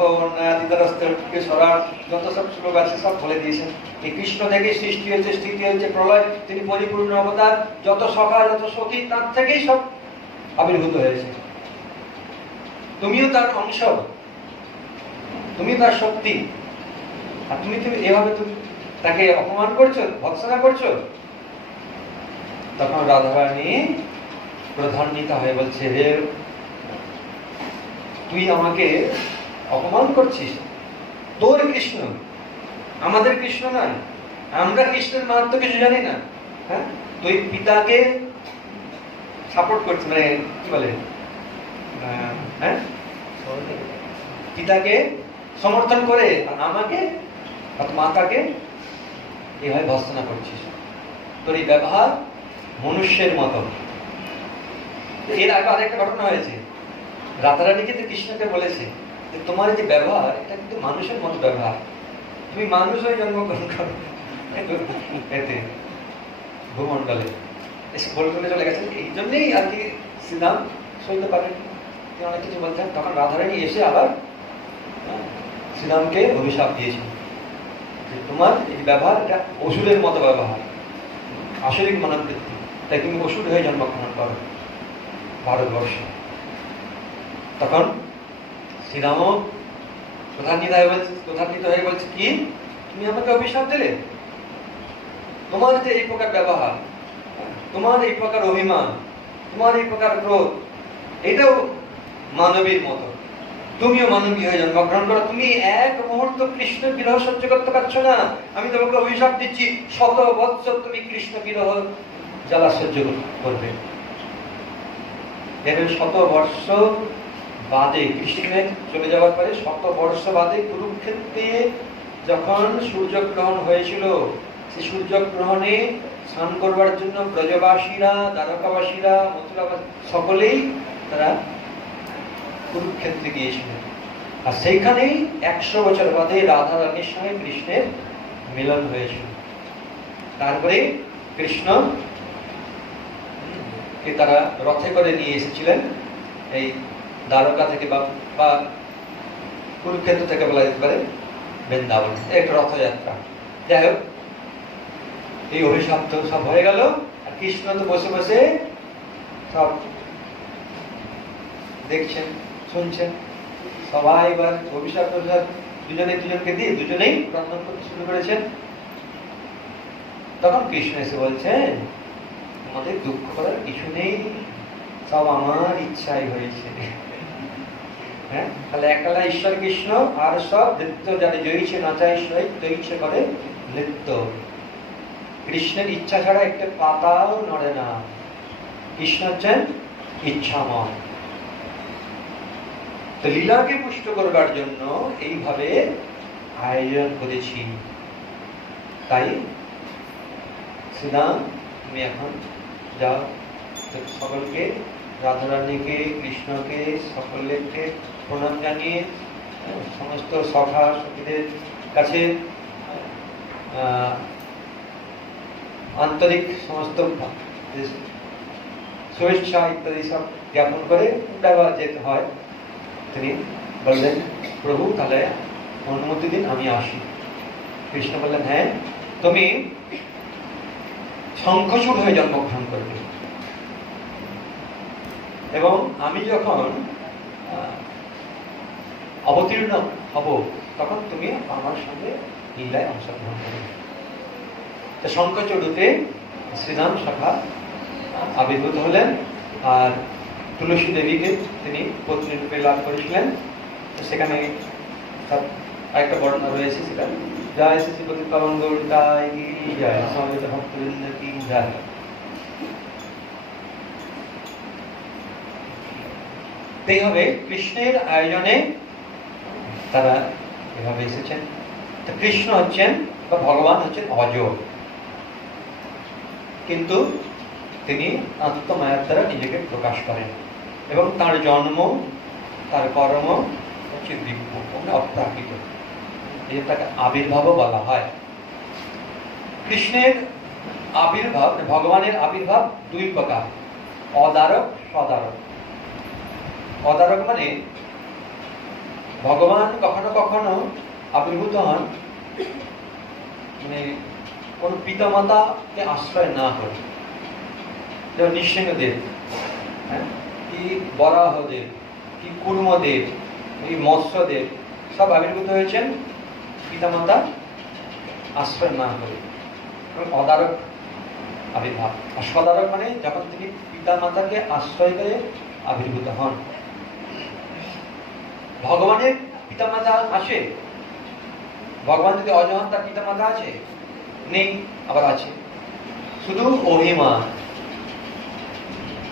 যত সব শ্লোক আছে সব বলে দিয়েছেন। এই কৃষ্ণ থেকে সৃষ্টি হয়েছে, স্থিতি হয়েছে, প্রলয়, তিনি পরিপূর্ণ অবতার, যত সখা যত সখী তার থেকেই সব আবির্ভূত হয়েছে। তুমিও তার অংশ, তুমি তার শক্তি, আর তুমি এভাবে তুমি তাকে অপমান করছো, ভৎসনা করছো। তখন রাধারানী প্রধান্বিতা হয়ে বলছে, হে তুই আমাকে অপমান করছিস, তোর কৃষ্ণ, আমাদের কৃষ্ণ নয়, আমরা কৃষ্ণের মাহাত্ম্য কিছু জানি না। হ্যাঁ, তুই পিতাকে সাপোর্ট করছিস, মানে কি বলে, হ্যাঁ পিতাকে সমর্থন করে আমাকে মাতাকে এভাবে ভর্ৎসনা করছিস, তোর এই ব্যবহার মনুষ্যের মতো। এর আগে আরেকটা ঘটনা হয়েছে, রাধারানী কিন্তু কৃষ্ণকে বলেছে যে তোমার যে ব্যবহার এটা কিন্তু মানুষের মতো ব্যবহার, তুমি মানুষ হয়ে জন্মগ্রহণ করো। এতে ভূমণ্ডলে এসে বলে চলে গেছেন, এই জন্যই আর কি শ্রীরাম সইতে পারেন, অনেক কিছু বলছেন। তখন রাধারানী এসে আবার শ্রীরামকে অভিশাপ দিয়েছেন যে তোমার এই ব্যবহার এটা অসুরের মতো ব্যবহার, আসরিক মনোবৃত্তি, তাই তুমি অসুর হয়ে জন্মগ্রহণ করো ভারতবর্ষে। তখন শ্রীরামও প্রধান্বিত হয়ে বলছে, কি তুমি আমাকে অভিশাপ দিলে? তোমার যে এই প্রকার ব্যবহার, তোমার এই প্রকার অভিমান, তোমার এই প্রকার ক্রোধ, এটাও মানবীর মতো, তুমিও মানবী হয়ে জন্মগ্রহণ করো। তুমি এক মুহূর্ত কৃষ্ণ বিরহ সহ্য করতে পারছো না, আমি তোমাকে অভিশাপ দিচ্ছি, 100 বৎসর তুমি কৃষ্ণ বিরহ জ্বালা সহ্য করবে। 100 বর্ষ বাদে, কৃষ্ণের চলে যাওয়ার পরে 100 বর্ষ বাদে কুরুক্ষেত্রে যখন সূর্যগ্রহণ হয়েছিল, সেই সূর্যগ্রহণে স্নান করবার জন্য ব্রজবাসীরা, দ্বারকাবাসীরা, মথুরাবাসী সকলেই তারা কুরুক্ষেত্রে গিয়েছিলেন। আর সেইখানেই 100 বছর বাদে রাধা রানীর সঙ্গে কৃষ্ণের মিলন হয়েছিল। তারপরে কৃষ্ণ কে তারা রথে করে নিয়ে এসেছিলেন এই দ্বারকা থেকে বা কুরুক্ষেত্র থেকে বলা যেতে পারে বৃন্দাবন, একটা রথযাত্রা। যাই হোক, এই অভিশাপ তো সব হয়ে গেল। আর কৃষ্ণ তো বসে বসে সব দেখছেন, শুনছেন। সবাই এবার অভিশাপ দুজনে দুজনকে দিয়ে দুজনেই রন্ধন করতে শুরু করেছেন। তখন কৃষ্ণ এসে বলছেন, আমাদের দুঃখ করার কিছু নেই, সব আমার ইচ্ছাই হয়েছে। হ্যাঁ, তাহলে একলা ঈশ্বর কৃষ্ণ, আর সব নৃত্য যারা জয়ীছে নাচাই তৈছে করে নৃত্য। কৃষ্ণের ইচ্ছা ছাড়া একটা পাতাও নড়ে না। কৃষ্ণ হচ্ছেন ইচ্ছাময়। তো লীলাকে পুষ্ট করবার জন্য এইভাবে আয়োজন করেছি। তাই শ্রীরাম, তুমি এখন যাও, সকলকে, রাধারানীকে, কৃষ্ণকে, সকলকে প্রণাম জানিয়ে সমস্ত সখা সখীদের কাছে আন্তরিক সমস্ত শুভেচ্ছা ইত্যাদি সব জ্ঞাপন করে ব্যবহার যেতে হয়। তিনি বললেন, প্রভু তাহলে অনুমতি দিন, আমি আসি। কৃষ্ণ বললেন, হ্যাঁ, তুমি শঙ্খচূড় হয়ে জন্মগ্রহণ করবে, এবং আমি যখন অবতীর্ণ হব তখন তুমি আমার সঙ্গে লীলায় অংশগ্রহণ করবে। শঙ্খচূড়তে শ্রীরাম সখা আবির্ভূত হলেন, আর তুলসী দেবীকে তিনি পত্নী রূপে লাভ করেছিলেন। সেখানে আরেকটা বর্ণনা রয়েছে, সেটা জয় শ্রী পতিতপাবন গৌর জয়, জয় সমবেত ভক্তবৃন্দ কি জয়। এইভাবে কৃষ্ণের আয়োজনে তারা এভাবে এসেছেন। তো কৃষ্ণ হচ্ছেন বা ভগবান হচ্ছেন অজ, কিন্তু তিনি আত্মমায়ার দ্বারা নিজেকে প্রকাশ করেন, এবং তার জন্ম, তার কর্ম হচ্ছে দিব্য, অপ্রাকৃত। এই তাকে আবির্ভাবও বলা হয়। কৃষ্ণের আবির্ভাব, ভগবানের আবির্ভাব দুই প্রকার, অদারক, সদারক। অদারক মানে ভগবান কখনো কখনো আবির্ভূত হন মানে কোন পিতামাতাকে আশ্রয় না করে, যেমন নৃসিংহদেব, কি বরাহদেব, কি কুর্মদেব, এই মৎস্যদেব, সব আবির্ভূত হয়েছেন পিতামাতা আশ্রয় না করে, অদারক আবির্ভাব। আর সদারক মানে যখন তিনি পিতামাতাকে আশ্রয় করে আবির্ভূত হন। ভগবানের পিতামাতা আছে, ভগবান যদি অজ হন তার পিতামাতা আছে? নেই, আবার আছে। শুধু অভিমান।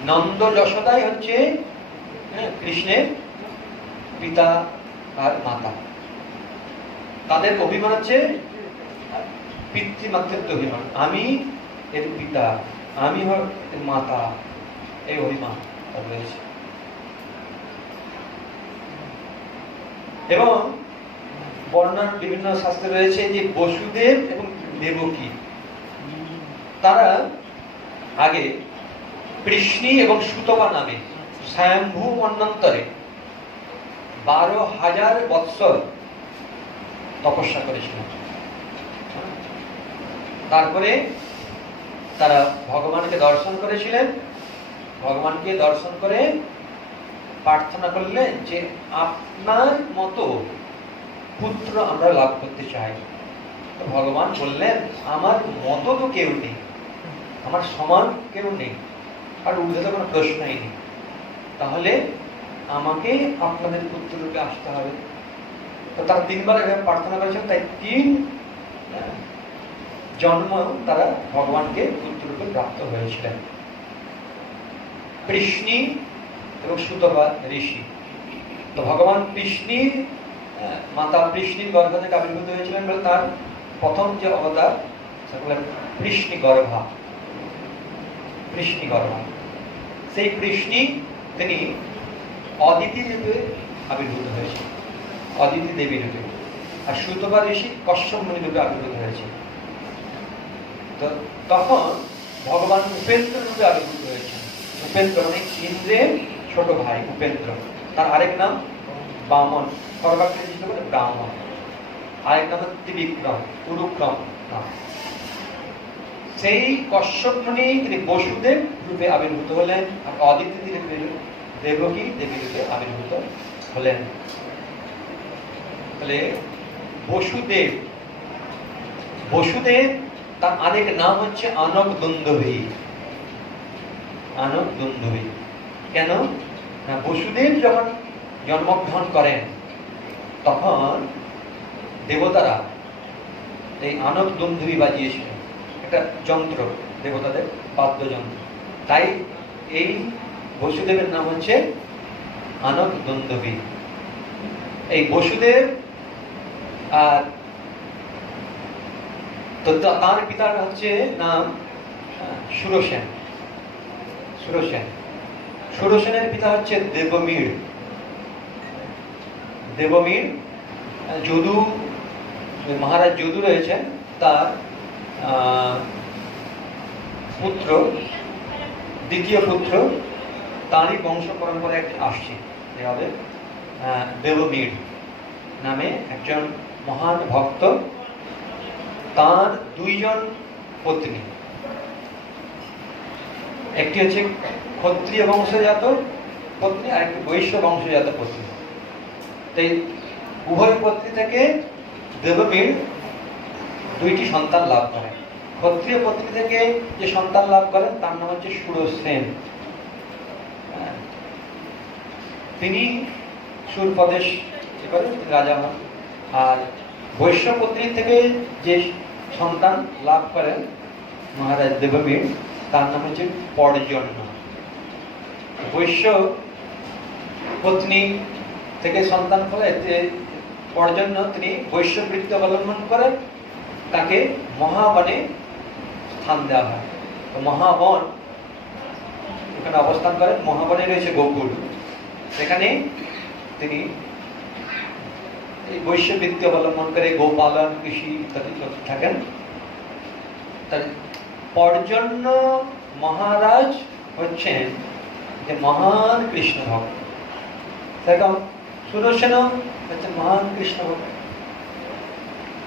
নন্দ যশোদাই হচ্ছে কৃষ্ণের পিতা আর মাতা। তাদের অভিমান হচ্ছে পিতৃমাতৃত্ব অভিমান, আমি এর পিতা, আমি এর মাতা, এই অভিমান রয়েছে। এবং বর্ণনার বিভিন্ন শাস্ত্রে রয়েছে যে বসুদেব এবং দেবকী তারা আগে কৃষ্ণী এবং সুতপা নামে স্বয়ম্ভু মন্বন্তরে 12,000 বৎসর তপস্যা করেছিলেন। তারপরে তারা ভগবানকে দর্শন করেছিলেন। ভগবানকে দর্শন করে প্রার্থনা করলেন যে আপনার মতো পুত্র আমরা লাভ করতে চাই। তো ভগবান বললেন, আমার মতো তো কেউ নেই, আমার সমান কেউ নেই, আর ঊর্ধ্বে তো কোনো প্রশ্নই নেই, তাহলে আমাকে আপনাদের পুত্ররূপে আসতে হবে। তো তারা 3 বার এভাবে প্রার্থনা করেছেন, তাই 3 জন্ম তারা ভগবানকে পুত্ররূপে প্রাপ্ত হয়েছিলেন। কৃষ্ণী এবং সুতপা ঋষি। তো ভগবান কৃষ্ণী মাতা কৃষ্ণীর গর্ভ থেকে আবির্ভূত হয়েছিলেন বলে তার প্রথম যে অবতার সেগুলো কৃষ্ণী গর্ভা। কৃষ্ণী গর্ভা, সেই কৃষ্ণী তিনি অদিতি রূপে আবির্ভূত হয়েছে, অদিতি দেবী রূপে। আর সুতপা ঋষি কশ্যপ মুনি রূপে আবির্ভূত হয়েছে। তো তখন ভগবান উপেন্দ্র রূপে আবির্ভূত হয়েছেন। উপেন্দ্র মানে ইন্দ্রের ছোট ভাই উপেন্দ্র। তার আরেক নাম বামন, সর্বাগ্রে বলে ব্রাহ্মণ। আরেক নাম ত্রিবিক্রম, উরুক্রম নাম। সেই কশ্যপ মুনি তিনি বসুদেব রূপে আবির্ভূত হলেন, আর অদিতি দেবকী দেবী রূপে আবির্ভূত হলেন। তাহলে বসুদেব, বসুদেব তার আরেক নাম হচ্ছে আনক দুন্দুভি। আনক দুন্দুভি কেন না, বসুদেব যখন জন্মগ্রহণ করেন তখন দেবতারা এই আনক দুন্দুভি বাজিয়েছিলেন, একটা যন্ত্র, দেবতাদের বাদ্যযন্ত্র। তাই এই বসুদেবের নাম হচ্ছে আনক দুন্দুভি। এই বসুদেব আর তো তার পিতার হচ্ছে নাম সুরসেন। সুরসেন, সুরসেনের পিতা হচ্ছে দেবমীর। দেবমীর যদু, মহারাজ যদু রয়েছেন, তার পুত্র, দ্বিতীয় পুত্র, তারই বংশ পরম্পরায় আসছে। দেবমীর নামে একজন মহান ভক্ত, তার 2 জন পত্নী। একটি হচ্ছে ক্ষত্রিয় বংশজাত পত্নী আর একটি বৈশ্য বংশজাত পত্নী। তাই উভয় পত্নী থেকে দেবমীর 2টি সন্তান লাভ করেন। ক্ষত্রিয় পত্নী থেকে যে সন্তান লাভ করেন তার নাম হচ্ছে সুরসেন। তিনি সুরপ্রদেশ রাজা হন। আর বৈশ্য পত্নী থেকে যে সন্তান লাভ করেন মহারাজ দেবমীর, তার নাম হচ্ছে পর্জন্য। বৈশ্য পত্নী থেকে সন্তান ফলে পর্জন্য তিনি বৈশ্যবৃত্তি অবলম্বন করেন, তাকে মহাবনে স্থান দেওয়া হয়। তো মহাবন এখানে অবস্থান করেন। মহাবনে রয়েছে গোকুল, সেখানে তিনি এই বৈশ্যবৃত্তি অবলম্বন করে গোপালন, কৃষি ইত্যাদি থাকেন। পর্জন্য মহারাজ হচ্ছেন যে মহান কৃষ্ণ ভক্ত। দেখো সুদর্শনও হচ্ছে মহান কৃষ্ণ ভক্ত।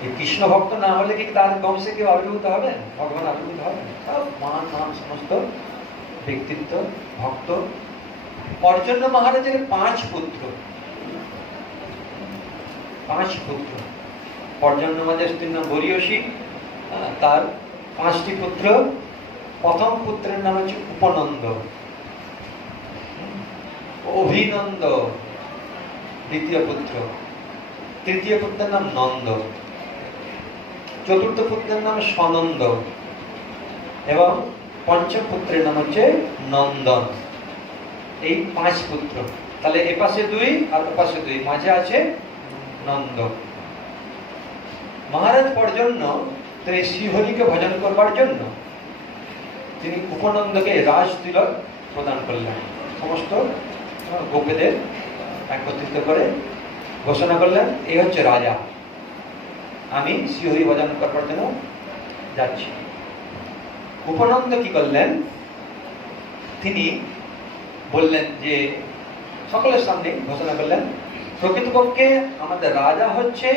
এই কৃষ্ণ ভক্ত না হলে কি তার বংশে কেউ আবির্ভূত হবে? ভগবান আবির্ভূত হবে? সব মহান মহান সমস্ত ব্যক্তিত্ব ভক্ত। পর্জন্য মহারাজের 5 পুত্র। 5 পুত্র। পর্জন্য মহারাজের স্ত্রীর নাম বরিয়সী, তার 5টি পুত্র। প্রথম পুত্রের নাম হচ্ছে উপনন্দ, অভিনন্দ দ্বিতীয় পুত্র, তৃতীয় পুত্রের নাম নন্দ, চতুর্থ পুত্রের নাম সনন্দ এবং পঞ্চম পুত্রের নাম হচ্ছে নন্দন। এই 5 পুত্র। তাহলে এপাশে 2 আর ওপাশে 2, মাঝে আছে নন্দ। মহারাজ পর্জন্য তিনি শ্রীহরিকে ভজন করবার জন্য তিনি উপনন্দকে রাজ তিলক প্রদান করলেন। সমস্ত গোপীদের একত্রিত করে ঘোষণা করলেন, এই হচ্ছে রাজা, আমি শ্রীহরি ভজন করবার জন্য যাচ্ছি। উপনন্দ কি করলেন, তিনি বললেন যে সকলের সামনে ঘোষণা করলেন, প্রকৃতপক্ষে আমাদের রাজা হচ্ছে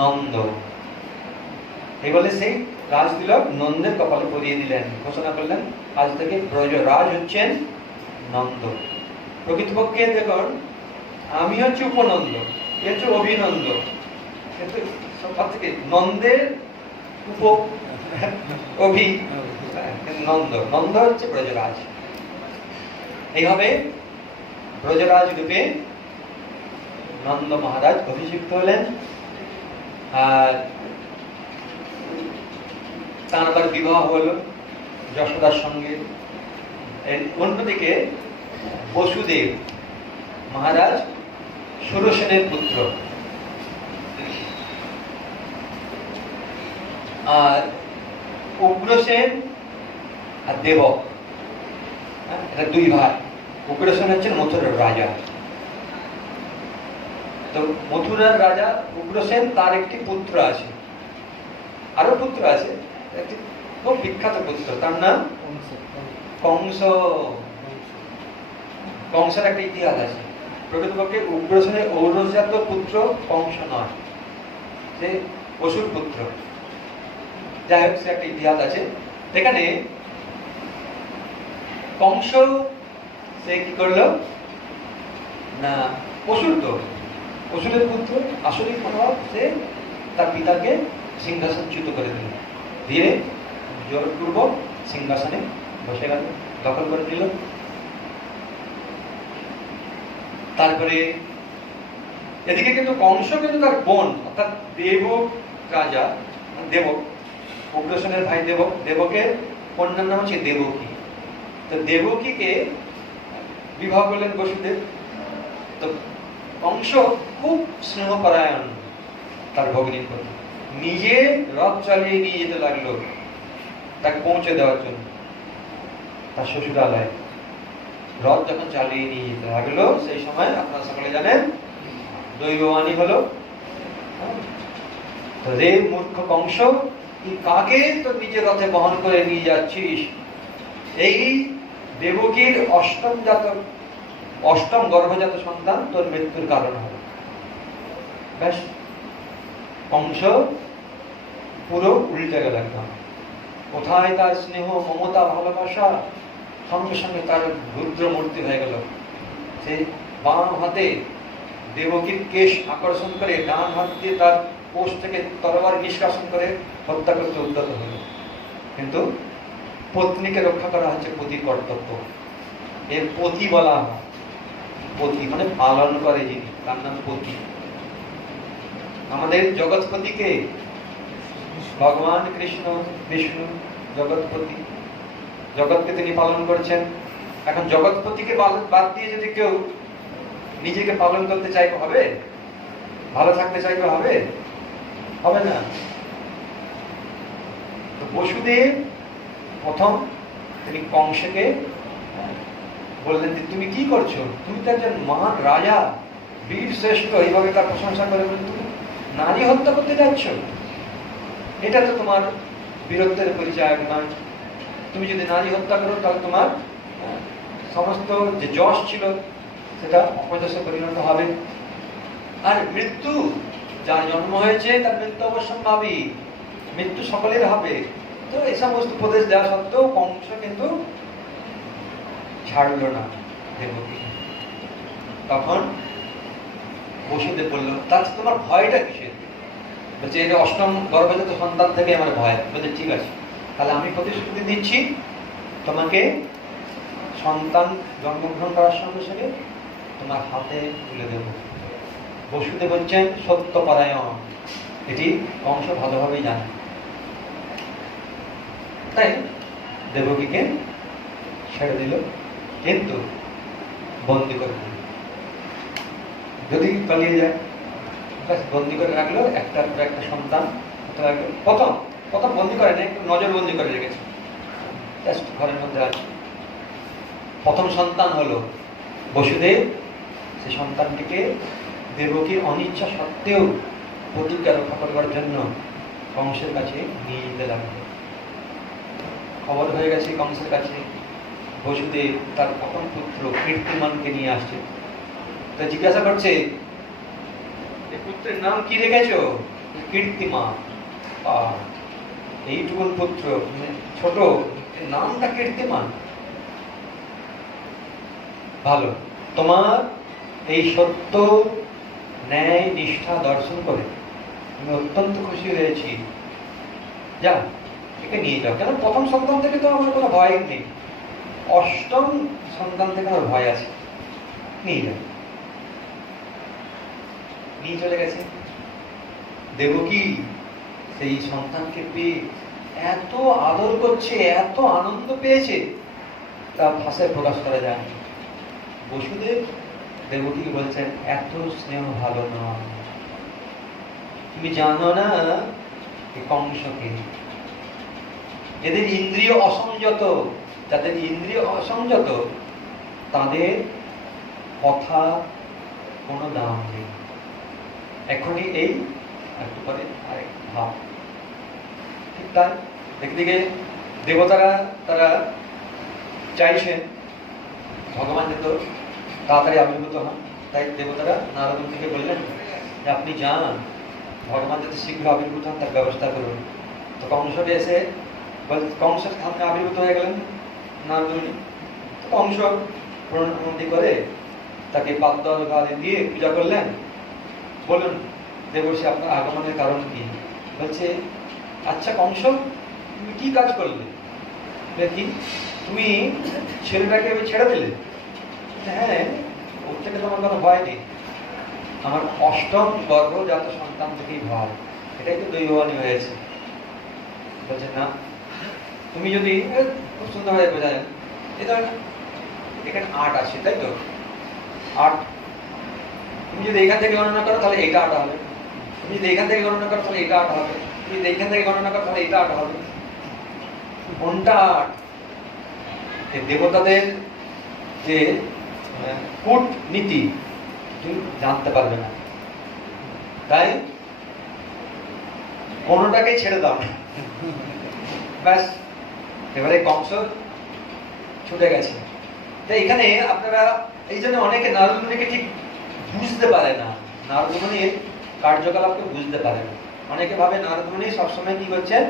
নন্দ। এই বলে সেই রাজ তিলক নন্দের কপালে পরিয়ে দিলেন। ঘোষণা করলেন, আজ থেকে ব্রজরাজ হচ্ছেন নন্দ। প্রকৃতপক্ষে দেখুন, আমি হচ্ছে উপনন্দ, এ হচ্ছে অভিনন্দ, কিন্তু সব থেকে নন্দের অভি নন্দ, নন্দ হচ্ছে ব্রজরাজ। এইভাবে ব্রজরাজ রূপে নন্দ মহারাজ অভিষিক্ত হলেন। আর তার আবার বিবাহ হলো যশোদার সঙ্গে। অন্যদিকে বসুদেব মহারাজ সুরসেনের পুত্র, আর উগ্রসেন আর দেবক, এটা দুই ভাই। উগ্রসেন হচ্ছেন মথুরার রাজা। তো মথুরার রাজা উগ্রসেন, তার একটি পুত্র আছে, আরো পুত্র আছে, একটি খুব বিখ্যাত পুত্র, তার নাম কংস। কংসের একটা ইতিহাস আছে। প্রকৃতপক্ষে উগ্রসেনের ঔরসজাত পুত্র কংস নয়, সে অসুর পুত্র। যাই হোক, সে একটা ইতিহাস আছে। এখানে কংস সে কি করলো না, অসুর তো অসুরের পুত্র, আসলে সে তার পিতাকে সিংহাসনচ্যুত করে দিল, ধীরে জোরপূর্বক সিংহাসনে বসে গেল, দখল করে দিল। তারপরে এদিকে কিন্তু কংস কিন্তু তার বোন অর্থাৎ দেবক রাজা, দেবক উগ্রসেনের ভাই দেবক, দেবকের কন্যার নাম হচ্ছে দেবকী। তো দেবকীকে বিবাহ করলেন বসুদেব। তো কংস খুব স্নেহপরায়ণ তার ভগ্নীর প্রতি, নিজে রথ চালিয়ে নিয়ে যেতে লাগলো তাকে পৌঁছে দেওয়ার জন্য তার শ্বশুরালয়ে। রথ যখন চালিয়ে নিয়ে যেতে লাগলো, সেই সময় আপনারা সকলে জানেন দৈববাণী হলো, রে মূর্খ কংস, তুই কাকে তো নিজের রথে বহন করে নিয়ে যাচ্ছিস? এই দেবকীর অষ্টম গর্ভজাত সন্তান তোর মৃত্যুর কারণ হবে। ব্যাস, কংস পুরো উল্টে গেল একদম। কোথায় তার স্নেহ, মমতা, ভালোবাসা, সঙ্গে সঙ্গে তার রুদ্র মূর্তি হয়ে গেল। সে বাম হাতে দেবকীর কেশ আকর্ষণ করে, ডান হাত দিয়ে তার কোষ থেকে তরবারি নিষ্কাশন করে হত্যা করতে উদ্যত হল। কিন্তু পত্নীকে রক্ষা করা হচ্ছে পতির কর্তব্য। এর পতি বলা হয়, পতি মানে পালন করে যিনি, তার নাম পতি। আমাদের জগৎপতিকে ভগবান কৃষ্ণ, বিষ্ণু জগৎপতি, জগৎকে তিনি পালন করছেন। এখন জগৎপতিকে বাদ দিয়ে যদি কেউ নিজেকে পালন করতে চাইবে, হবে? ভালো থাকতে চাইবে, হবে? হবে না। তো বসুদেব প্রথম তিনি কংসকে বললেন যে তুমি কি করছো? তুমি তো একজন মহান রাজা, বীর শ্রেষ্ঠ, এইভাবে তার প্রশংসা করে বলেন তুমি নারী হত্যা করতে যাচ্ছ। এটা তো তোমার বীরত্বের পরিচয় নয়। তুমি যদি নারী হত্যা করো তাহলে তোমার সমস্ত যে যশ ছিল সেটা অপযশে পরিণত হবে। আর মৃত্যু, যার জন্ম হয়েছে তার মৃত্যু অবশ্যম্ভাবী, মৃত্যু সকলের হবে। তো এই সমস্ত উপদেশ দেওয়া সত্ত্বেও কংস কিন্তু ছাড়লো না দেবকী। তখন বসুদেব বলল, তাহলে তোমার ভয়টা কিসের? বলছে এটা অষ্টম গর্ভজাত সন্তান থেকে আমার ভয়। বলছে ঠিক আছে, তাহলে আমি প্রতিশ্রুতি দিচ্ছি তোমাকে সন্তান জন্মগ্রহণ করার সঙ্গে সঙ্গে তোমার হাতে তুলে দেব। বসুদেব বলছেন সত্যপরায়ণ, এটি কংস ভালোভাবেই জানে। তাই দেবকীকে ছেড়ে দিল, কিন্তু বন্দি করে দিল। যদি পালিয়ে যায়, বন্দি করে রাখলো, একটার পর একটা সন্তান প্রথম বন্দি করে না, একটু নজরবন্দি করে রেখেছে, জাস্ট ঘরের মধ্যে আছে। প্রথম সন্তান হলো বসুদেব। সেই সন্তানটিকে দেবকীর অনিচ্ছা সত্ত্বেও প্রতিজ্ঞা রক্ষা করবার জন্য কংসের কাছে নিয়ে যেতে লাগলো। খবর হয়ে গেছে কংসের কাছে, বসুদেব তার প্রথম পুত্র কীর্তিমানকে নিয়ে আসছে। তা জিজ্ঞাসা করছে, এই পুত্রের নাম কি রেখেছো? কীর্তিমান। এইটুকুন পুত্র, ছোট, নামটা কীর্তিমান। ভালো, তোমার এই সত্য, ন্যায়, নিষ্ঠা দর্শন করে আমি অত্যন্ত খুশি হয়েছি। যা, একে নিয়ে যাও। কেন প্রথম সন্তান থেকে তো আমার কোনো ভয় নেই, অষ্টম সন্তান থেকে আমার ভয় আছে, নিয়ে যাবে, নিয়ে চলে গেছে। দেবকী সেই সন্তানকে পেয়ে এত আদর করছে, এত আনন্দ পেয়েছে, তা ভাষায় প্রকাশ করা যায়। বসুদেব দেবকী বলছেন, এত স্নেহ ভালো না, তুমি জানো না কংসকে, এদের ইন্দ্রিয় অসংযত, যাদের ইন্দ্রিয় অসংযত তাদের কথা কোনো দাম নেই। এখনই এই একটু পরে আরেক ভাব, ঠিক তাই। একদিকে দেবতারা তারা চাইছেন ভগবান যত তাড়াতাড়ি আবির্ভূত হন, তাই দেবতারা নারদ মুনিকে বললেন যে আপনি যান, ভগবান যাতে শীঘ্র আবির্ভূত হন তার ব্যবস্থা করুন। তো কংসকে এসে কংসের সামনে আবির্ভূত হয়ে গেলেন নারদ মুনি। কংস প্রণামতি করে তাকে পাদ্য গালে দিয়ে পূজা করলেন। বলুন দেবর্ষি আপনার আগমনের কারণ কি? বলছে, আচ্ছা কংস, তুমি কি কাজ করলে? কি তুমি ছেলেটাকে ছেড়ে দিলে? হ্যাঁ, ওর থেকে তোমার কোনো ভয় নেই, আমার অষ্টম গর্ভজাত সন্তান থেকেই ভয়, এটাই তো দৈববাণী হয়েছে। বলছে না, তুমি যদি খুব সুন্দরভাবে বোঝা যায়, এটা এখানে ৮ আছে, তাই তো ৮, তুমি যদি এখান থেকে গণনা করো তাহলে এটা ৮ হবে, তুমি যদি এখান থেকে গণনা করো তাহলে এটা ৮ হবে, তুমি যদি এখান থেকে গণনা করো তাহলে এটা ৮ হবে। কোনটা ৮? দেবতাদের যে কূটনীতি জানতে পারবে না, তাই কোনটাকে ছেড়ে দাও ব্যাস। এবারে কংস ছুটে গেছে। তাই এখানে আপনারা এই জন্য অনেকে নারদ মুনিকে ঠিক বুঝতে পারে না, নারদ মুনির কার্যকলাপকে বুঝতে পারে না। অনেকে ভাবে নারদ মুনি সবসময় কি করছেন,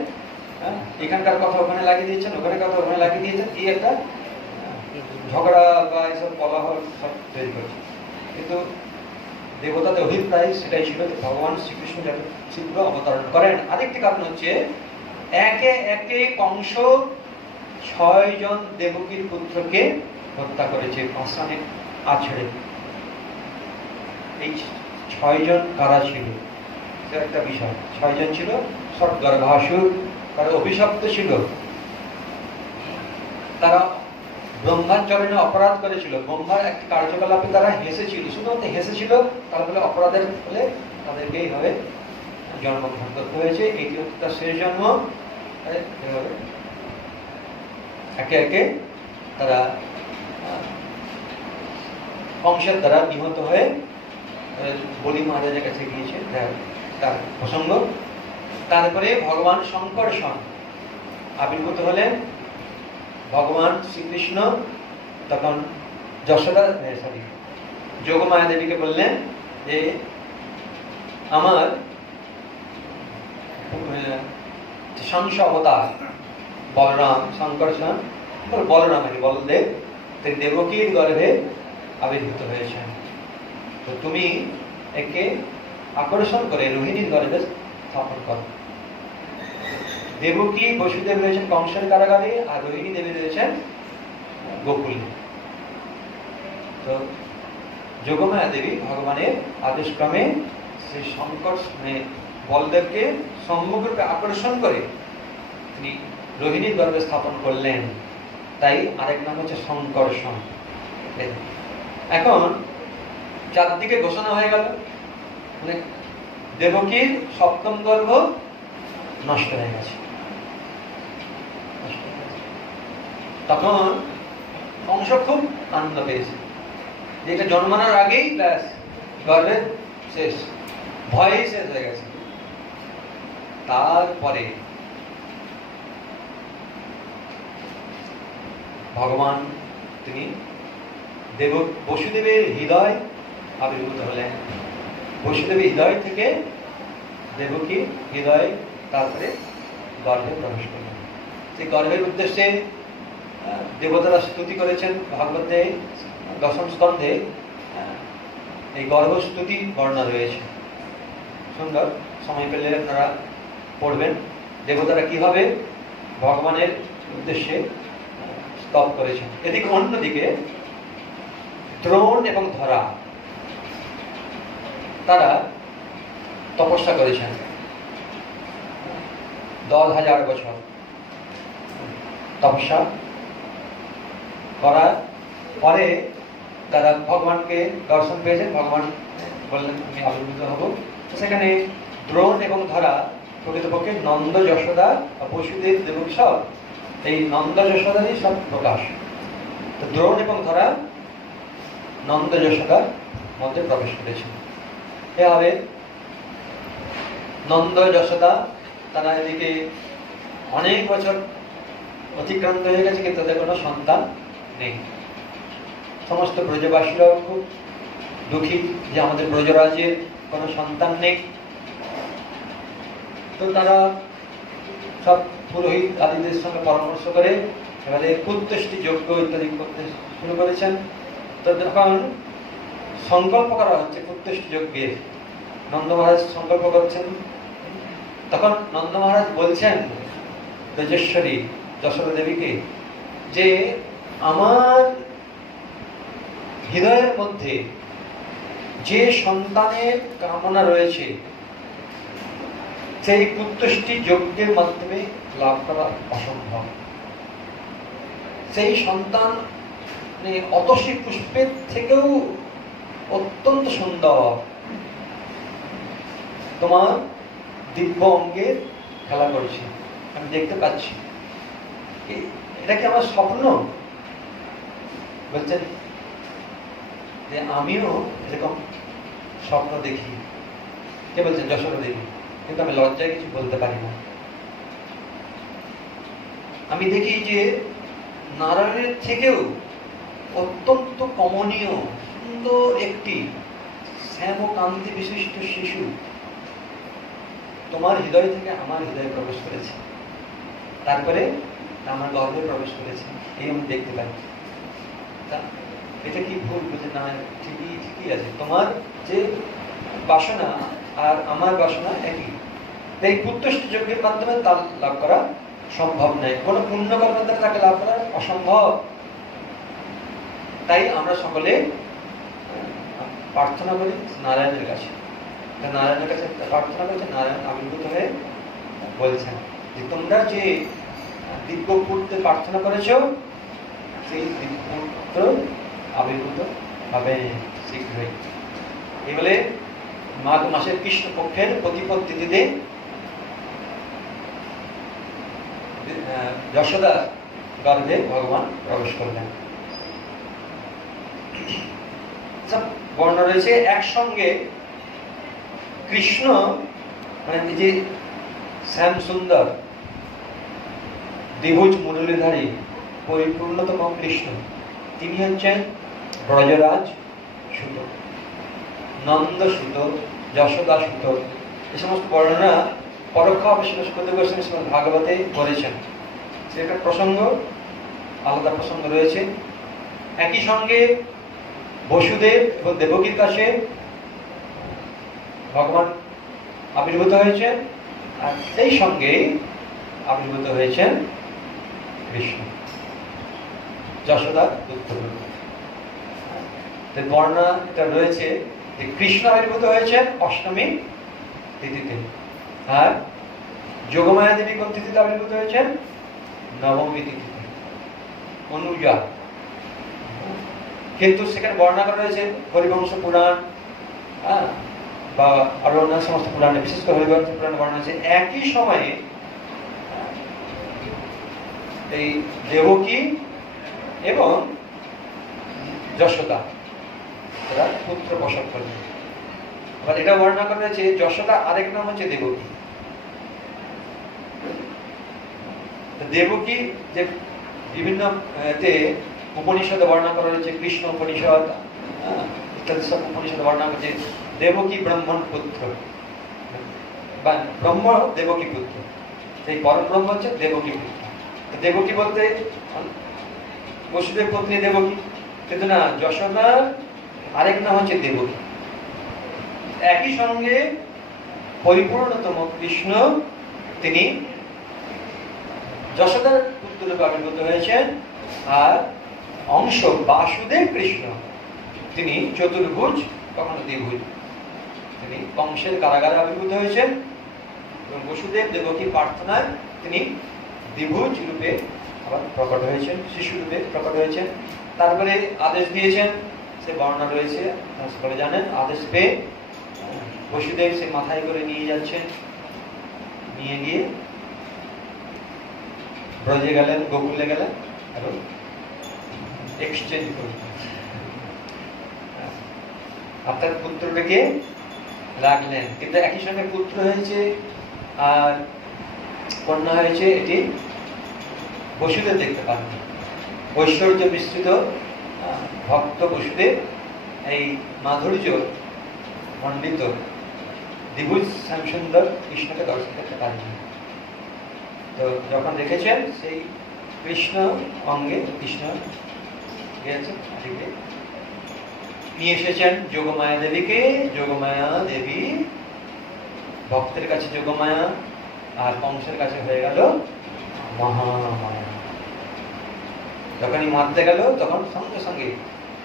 এখানকার কথা ওখানে লাগিয়ে দিয়েছেন, ওখানে কথা ওখানে লাগিয়ে দিয়েছেন, কি একটা ঝগড়া বা এসব কলহ সব তৈরি করছে। কিন্তু দেবতাদের অভিপ্রায় সেটাই ছিল যে ভগবান শ্রীকৃষ্ণ যাতে শীঘ্র অবতরণ করেন। আরেকটি কারণ হচ্ছে, একে একে কংস ৬ জন দেবকীর পুত্রকে হত্যা করেছে পাষাণে আছড়ে। এই ৬ জন কারা ছিল একটা বিষয়। ৬ জন ছিল সৎগর্ভাসুর, তারা অভিশপ্ত ছিল, তারা ব্রহ্মার চরণে অপরাধ করেছিল, ব্রহ্মার একটি কার্যকলাপে তারা হেসেছিল, শুধুমাত্র হেসেছিল, তার ফলে অপরাধের ফলে তাদেরকে এইভাবে জন্মগ্রহণ করতে হয়েছে। এটি তার শেষ জন্ম। একে একে তারা কংসের দ্বারা নিহত হয়ে বলি মহারাজের কাছে গিয়েছে, তার প্রসঙ্গ। তারপরে ভগবান শঙ্কর্ষণ আবির্ভূত হলেন। ভগবান শ্রীকৃষ্ণ তখন যশোদা যোগমায়া দেবীকে বললেন যে আমার সংস অবতার বলরাম, শঙ্কর্ষণ বলরাম বলদেব দেবকীর গর্ভে আবির্ভূত হয়েছেন, তো তুমি একে আকর্ষণ করে রোহিণীর গর্ভে স্থাপন করো। দেবকী বসুদেব রয়েছেন কংসের কারাগারে, আর রোহিণী দেবী রয়েছেন গোকুলে। তো যোগমায়া দেবী ভগবানের আদেশক্রমে সেই শঙ্কর বলদেবকে সম্মুখরূপে আকর্ষণ করে তিনি রোহিণীর গর্ভে স্থাপন করলেন, তাই আরেক নাম হচ্ছে শঙ্কর্ষণ। এখন চারদিকে ঘোষণা হয়ে গেল, মানে দেবকীর সপ্তম গর্ভ নষ্ট হয়ে গেছে। তখন কংস খুব আনন্দ পেয়েছে, যে এটা জন্মানোর আগেই ব্যাস গর্ভের শেষ, ভয়ই শেষ হয়ে গেছে। তারপরে ভগবান তিনি বসুদেবের হৃদয় আবির্ভূত হলেন। বসুদেবের হৃদয় থেকে দেবকী হৃদয় তারপরে গর্ভে প্রবেশ করলেন। সেই গর্ভের উদ্দেশ্যে দেবতারা স্তুতি করেছেন ভাগবতে ১০ম স্কন্ধে, এই গর্ভস্তুতি বর্ণনা রয়েছে, সুন্দর, সময় পেলে আপনারা পড়বেন। দেবতারা কিভাবে ভগবানের উদ্দেশ্যে তপ করেছেন। এদিকে অন্যদিকে দ্রোণ এবং ধরা তারা তপস্যা করেছেন 10,000 বছর তপস্যা করার পরে তারা ভগবানকে দর্শন পেয়েছেন। ভগবান বললেন আমি আবির্ভূত হব। সেখানে দ্রোণ এবং ধরা প্রকৃতপক্ষে নন্দ যশোদা বসুদেব দেবকী সব এই নন্দ যশোদারই সব প্রকাশ। তো দ্রোণ এবং ধরা নন্দ যশোদার মধ্যে প্রবেশ করেছেন। এভাবে নন্দ যশোদা তারা এদিকে অনেক বছর অতিক্রান্ত হয়ে গেছে, কিন্তু তাদের কোনো সন্তান নেই। সমস্ত ব্রজবাসীরাও খুব দুঃখী যে আমাদের ব্রজরাজ্যের কোনো সন্তান নেই। তো তারা সব পুরোহিত আদিদের সঙ্গে পরামর্শ করে এবারে পুত্রষ্টি যজ্ঞ ইত্যাদি করতে শুরু করেছেন। তো যখন সংকল্প করা হচ্ছে পুত্রষ্টি যজ্ঞের, নন্দ মহারাজ সংকল্প করছেন, তখন নন্দ মহারাজ বলছেন তেজস্বরী যশোদা দেবীকে যে আমার হৃদয়ের মধ্যে যে সন্তানের কামনা রয়েছে সেই পুত্রষ্টি যজ্ঞের মাধ্যমে লাভ করা অসম্ভব। সেই সন্তান অতসী পুষ্পের থেকেও অত্যন্ত সুন্দর, তোমার দিব্য অঙ্গের খেলা করছে, আমি দেখতে পাচ্ছি। এটা কি আমার স্বপ্ন? বলছেন যে আমিও এরকম স্বপ্ন দেখি। কে বলছেন? যশোদা দেবী। কিন্তু আমি লজ্জায় কিছু বলতে পারি না। আমি দেখি যে নারায়ণের থেকেও অত্যন্ত কমনীয় সুন্দর একটি শ্যামকান্তি বিশিষ্ট শিশু তোমার হৃদয় থেকে আমার হৃদয়ে প্রবেশ করেছে, তারপরে আমার গর্ভে প্রবেশ করেছে, এই আমি দেখতে পাই। এটা কি ভুল? বুঝে না, ঠিকই আছে। তোমার যে বাসনা আর আমার বাসনা একই। এই পুত্রষ্টি যজ্ঞের মাধ্যমে তার লাভ করা সম্ভব নয়, কোনো পুণ্যকর্মের দ্বারা তাকে লাভ করা অসম্ভব। তাই আমরা সকলে প্রার্থনা করি নারায়ণের কাছে। নারায়ণের কাছে প্রার্থনা করছে, নারায়ণ আবির্ভূত হয়ে বলছেন যে তোমরা যে দিব্য পুত্রে প্রার্থনা করেছ সেই দিব্য পুত্র আবির্ভূত হবে শীঘ্রই। এই বলে মাঘ মাসের কৃষ্ণ পক্ষের প্রতিপদ তিথিতে যশোদা গর্ভে ভগবান প্রবেশ করলেন। বর্ণ রয়েছে একসঙ্গে কৃষ্ণ মানে যে শ্যাম সুন্দর দ্বিভুজ মুরলীধারী পরিপূর্ণতম কৃষ্ণ, তিনি হচ্ছেন ব্রজরাজ সুত, নন্দ সুত, যশোদা সুত। এই সমস্ত বর্ণনা পরোক্ষভাবে সুখদেব গোস্বামী শ্রীমদ্ ভাগবতে করেছেন। সেটা প্রসঙ্গ আলাদা প্রসঙ্গ রয়েছে। একই সঙ্গে বসুদেব এবং দেবকীর কাছে ভগবান আবির্ভূত হয়েছেন, আর সেই সঙ্গে আবির্ভূত হয়েছেন বিষ্ণু, যশোদা পুত্র। বর্ণনা এটা রয়েছে যে কৃষ্ণ আবির্ভূত হয়েছেন অষ্টমী তিথিতে, আর যোগমায়া দেবী কোন তিথিতে আবির্ভূত হয়েছেন? নবমী তিথিতে, অনুজা। কিন্তু সেখানে বর্ণনা করা রয়েছে হরিবংশ পুরাণ বা আরো অন্যান্য সমস্ত পুরাণে, বিশেষ করে হরিবংশ পুরাণে বর্ণনা আছে একই সময়ে এই দেবকী এবং যশোদা এরা পুত্র প্রসব করলেন। আবার এটা বর্ণনা করা হয়েছে যশোদা আরেক নাম হচ্ছে দেবকী। দেবকী যে বিভিন্ন উপনিষদে বর্ণনা করা হয়েছে, কৃষ্ণ উপনিষদ ইত্যাদি সব উপনিষদে বর্ণনা করছে দেবকী ব্রহ্মণ পুত্র বা ব্রহ্ম দেবকী পুত্র, সেই পরম ব্রহ্ম হচ্ছে দেবকী পুত্র। দেবকী বলতে বসুদেব পত্নী দেবকী, কিন্তু না, যশোদার আরেক নাম হচ্ছে দেবকী। একই সঙ্গে পরিপূর্ণতম কৃষ্ণ তিনি যশোদার পুত্ররূপে আবির্ভূত হয়েছেন, আর অংশ বাসুদেব কৃষ্ণ, তিনি চতুর্ভুজ, কখনো দ্বিভুজ। তিনি কংসের কারাগারে আবির্ভূত হয়েছেন এবং বসুদেব দেবকী প্রার্থনায় তিনি দ্বিভুজ রূপে আবার প্রকট হয়েছেন, শিশু রূপে প্রকট হয়েছেন। তারপরে আদেশ দিয়েছেন, সে বর্ণনা রয়েছে, সকলে জানেন। আদেশ পেয়ে বসুদেব সে মাথায় করে নিয়ে যাচ্ছেন, নিয়ে গিয়ে ব্রজে গেলেন, গোকুলে গেলেন এবং এক্সচেঞ্জ করলেন। অর্থাৎ পুত্রটাকে রাখলেন, কিন্তু একই সঙ্গে পুত্র হয়েছে আর কন্যা হয়েছে, এটি বসুদেব দেখতে পাননি। ঐশ্বর্য বিস্তৃত ভক্ত বসুদেব এই মাধুর্য মণ্ডিত দ্বিভুজ শ্যামসুন্দর কৃষ্ণকে দর্শন করতে পারেনি। তো যখন দেখেছেন সেই কৃষ্ণ অঙ্গে, কৃষ্ণ গিয়েছে নিয়ে এসেছেন যোগমায়া দেবীকে। যোগমায়া দেবী ভক্তের কাছে যোগমায়া, আর কংসের কাছে হয়ে গেল মহামায়া। যখনই মারতে গেল তখন সঙ্গে সঙ্গে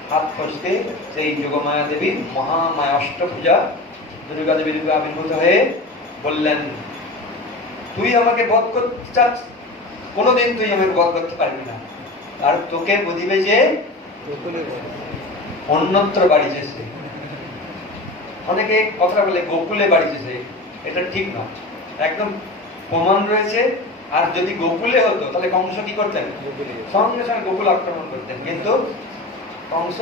হাত ফসকে সেই যোগমায়া দেবী মহামায়া অষ্টভুজা দুর্গা দেবী রূপে আবির্ভূত হয়ে বললেন, তুই আমাকে বধ করতে চাস, কোনোদিন তুই আমাকে বধ করতে পারবি না। আর তোকে বুঝিবে যে অন্যত্র বাড়ি যেছে। অনেকে কথা বলে গোকুলে বাড়ি যেছে, এটা ঠিক না, একদম প্রমাণ রয়েছে। আর যদি গোকুলে হতো তাহলে কংস কি করতেন? সঙ্গে সঙ্গে গোকুল আক্রমণ করতেন। কিন্তু কংস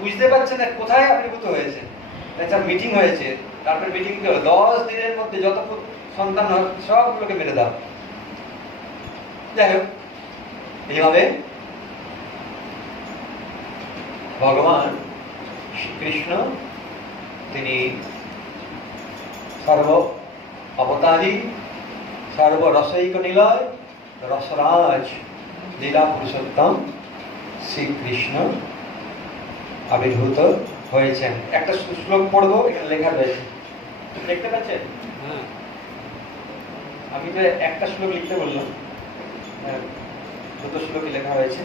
বুঝতে পারছে না কোথায় আবির্ভূত হয়েছে। একটা মিটিং হয়েছে, তারপর মিটিং হলো 10 দিনের মধ্যে যত সন্তান হয় সবগুলোকে মেরে দাও। যাই হোক, এইভাবে ভগবান শ্রীকৃষ্ণ তিনি সর্ব অবতারী, সর্বরসৈক নিলয়, রসরাজ লীলা পুরুষোত্তম শ্রীকৃষ্ণ আবির্ভূত হয়েছেন। একটা শ্লোক পড়বো, এখানে লেখা রয়েছে, দেখতে পাচ্ছেন? আমি যে একটা শ্লোক লিখতে বললাম, দুটো শ্লোকে লেখা হয়েছে।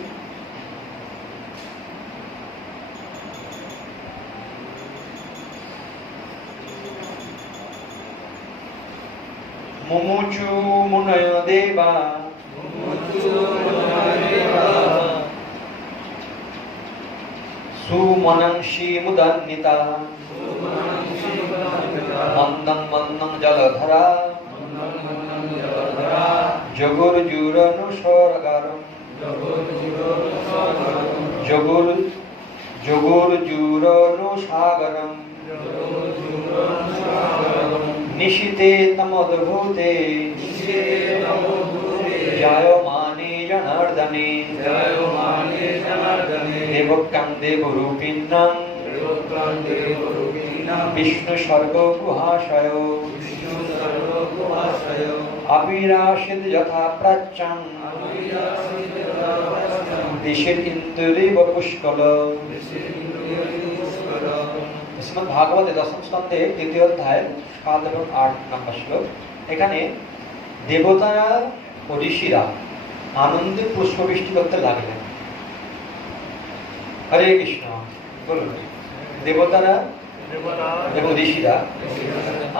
মুমুচু মুনয় দেবা সুমনংশী মুদান্বিতা মন্দং মন্দং জলধরা জগোর্জুরনুসর্গারম জগোর্জুরনুসাগরম নিশীতে তমদ্ভূতে জায়মানে জনার্দনে দেবকাং দেবরূপিণাং বিষ্ণু সর্গ গুহাশয় আবিরাসিদ যথা প্রাচ্যং দিশের ইন্দুরিব পুষ্কল। শ্রীমদ্ ভাগবতে দশম স্কন্ধে 2য় অধ্যায় 7 এবং 8 নম্বর শ্লোক। এখানে দেবতারা ও ঋষিরা আনন্দে পুষ্পবৃষ্টি করতে লাগলেন। হরে কৃষ্ণ, বলুন। দেবতারা এবং ঋষিরা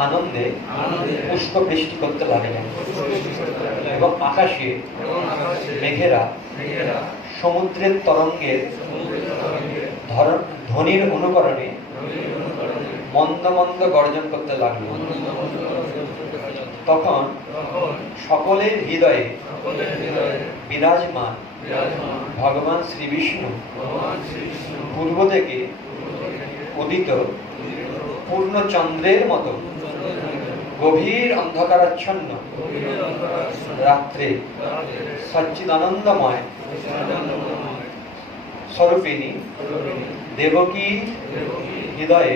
আনন্দে পুষ্প বৃষ্টি করতে লাগলেন এবং আকাশে মেঘেরা সমুদ্রের তরঙ্গের ধ্বনির অনুকরণে মন্দ মন্দ গর্জন করতে লাগলো। তখন সকলের হৃদয়ে বিরাজমান ভগবান শ্রী বিষ্ণু পূর্ব থেকে উদিত পূর্ণচন্দ্রের মতো গভীর অন্ধকারাচ্ছন্ন রাত্রে সচ্চিদানন্দময় স্বরূপিণী দেবকী হৃদয়ে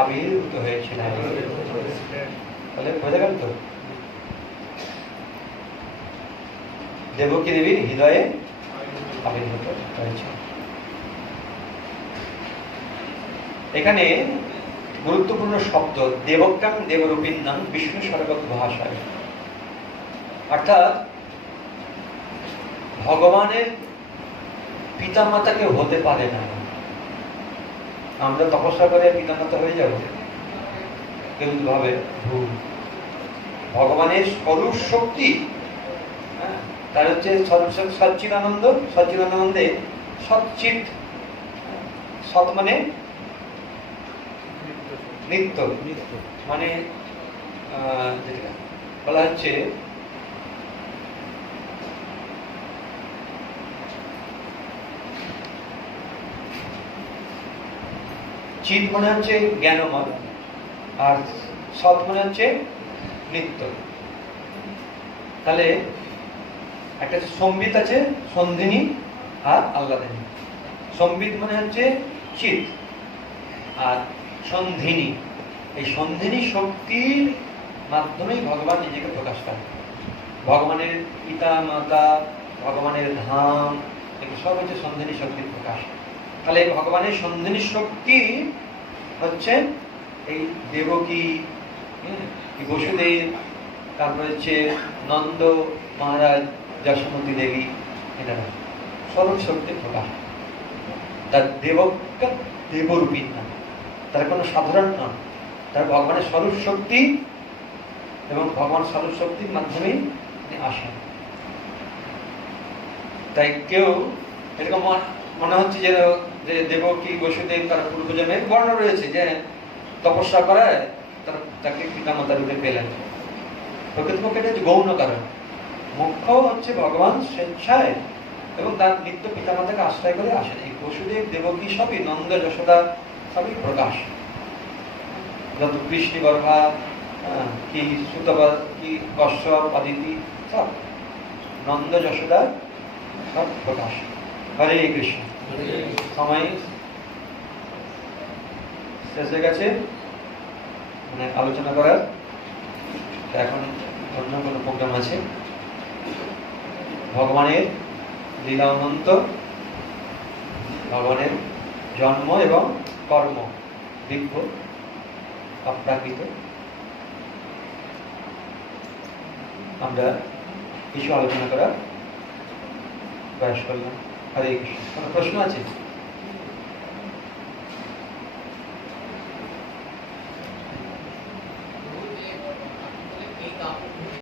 আবির্ভূত হয়েছিলেন। তাহলে বোঝা গেল তো, দেবকী দেবীর হৃদয়ে আবির্ভূত হয়েছে। এখানে গুরুত্বপূর্ণ শব্দ দেবকাং দেবরূপিণাং বিষ্ণু সর্বত ভাষায়, অর্থাৎ ভগবানের পিতামাতা কেউ হতে পারে না। আমরা তপস্যা করে পিতামাতা হয়ে যাব, কেউ যদি ভাবে ভুল। ভগবানের স্বরূপ শক্তি, তার হচ্ছে সচ্চিদানন্দ, সচ্চিদানন্দে সচ্চিত, সৎ মানে নিত্য, মানে যেটা বলা হচ্ছে চিত মানে হচ্ছে জ্ঞানময়, আর সৎ মানে হচ্ছে নিত্য। তাহলে একটা সম্বিত আছে, সন্ধিনী আর আল্লাদিনী। সম্বিত মানে হচ্ছে চিত, আর সন্ধিনী, এই সন্ধিনী শক্তির মাধ্যমেই ভগবান নিজেকে প্রকাশ করে। ভগবানের পিতা মাতা, ভগবানের ধাম, এগুলো সব হচ্ছে সন্ধিনী শক্তির প্রকাশ। তাহলে ভগবানের সন্ধিনী শক্তি হচ্ছে এই দেবকী, বসুদেব, তারপরে হচ্ছে নন্দ মহারাজ, যশোমতী দেবী, এটা স্বরূপ শক্তির প্রকাশ। তার দেবকা দেবরূপী না, তার কোনো সাধারণ নয়, তার ভগবানের স্বরূপ শক্তি, এবং ভগবান স্বরূপ শক্তির মাধ্যমেই তিনি আসেন। তাই কেউ এরকম মনে হচ্ছে যে দেবকী বসুদেব তার পূর্বজন্মের বর্ণনা রয়েছে যে তপস্যা করায় তাকে পিতামাতা রূপে পেলেন। প্রকৃতপক্ষে এটা হচ্ছে গৌণ কারণ। মুখ্য হচ্ছে ভগবান স্বেচ্ছায় এবং তার নিত্য পিতামাতাকে আশ্রয় করে আসেন। এই বসুদেব দেবকী সবই, নন্দ যশোদা সবই প্রকাশ। যত কৃষ্ণ গর্ভা, কি সুতবা, কি কশ্যপ, অদিতি, সব নন্দ যশোদা সব প্রকাশ। হরে কৃষ্ণ। সময় শেষ হয়ে গেছে মানে আলোচনা করার। এখন অন্য কোনো প্রোগ্রাম আছে। ভগবানের লীলা অনন্ত, ভগবানের জন্ম এবং কর্ম দিব্য, অপ্রাকৃত। আমরা কিছু আলোচনা করার প্রয়াস করলাম। হরে কৃষ্ণ। কোনো প্রশ্ন আছে?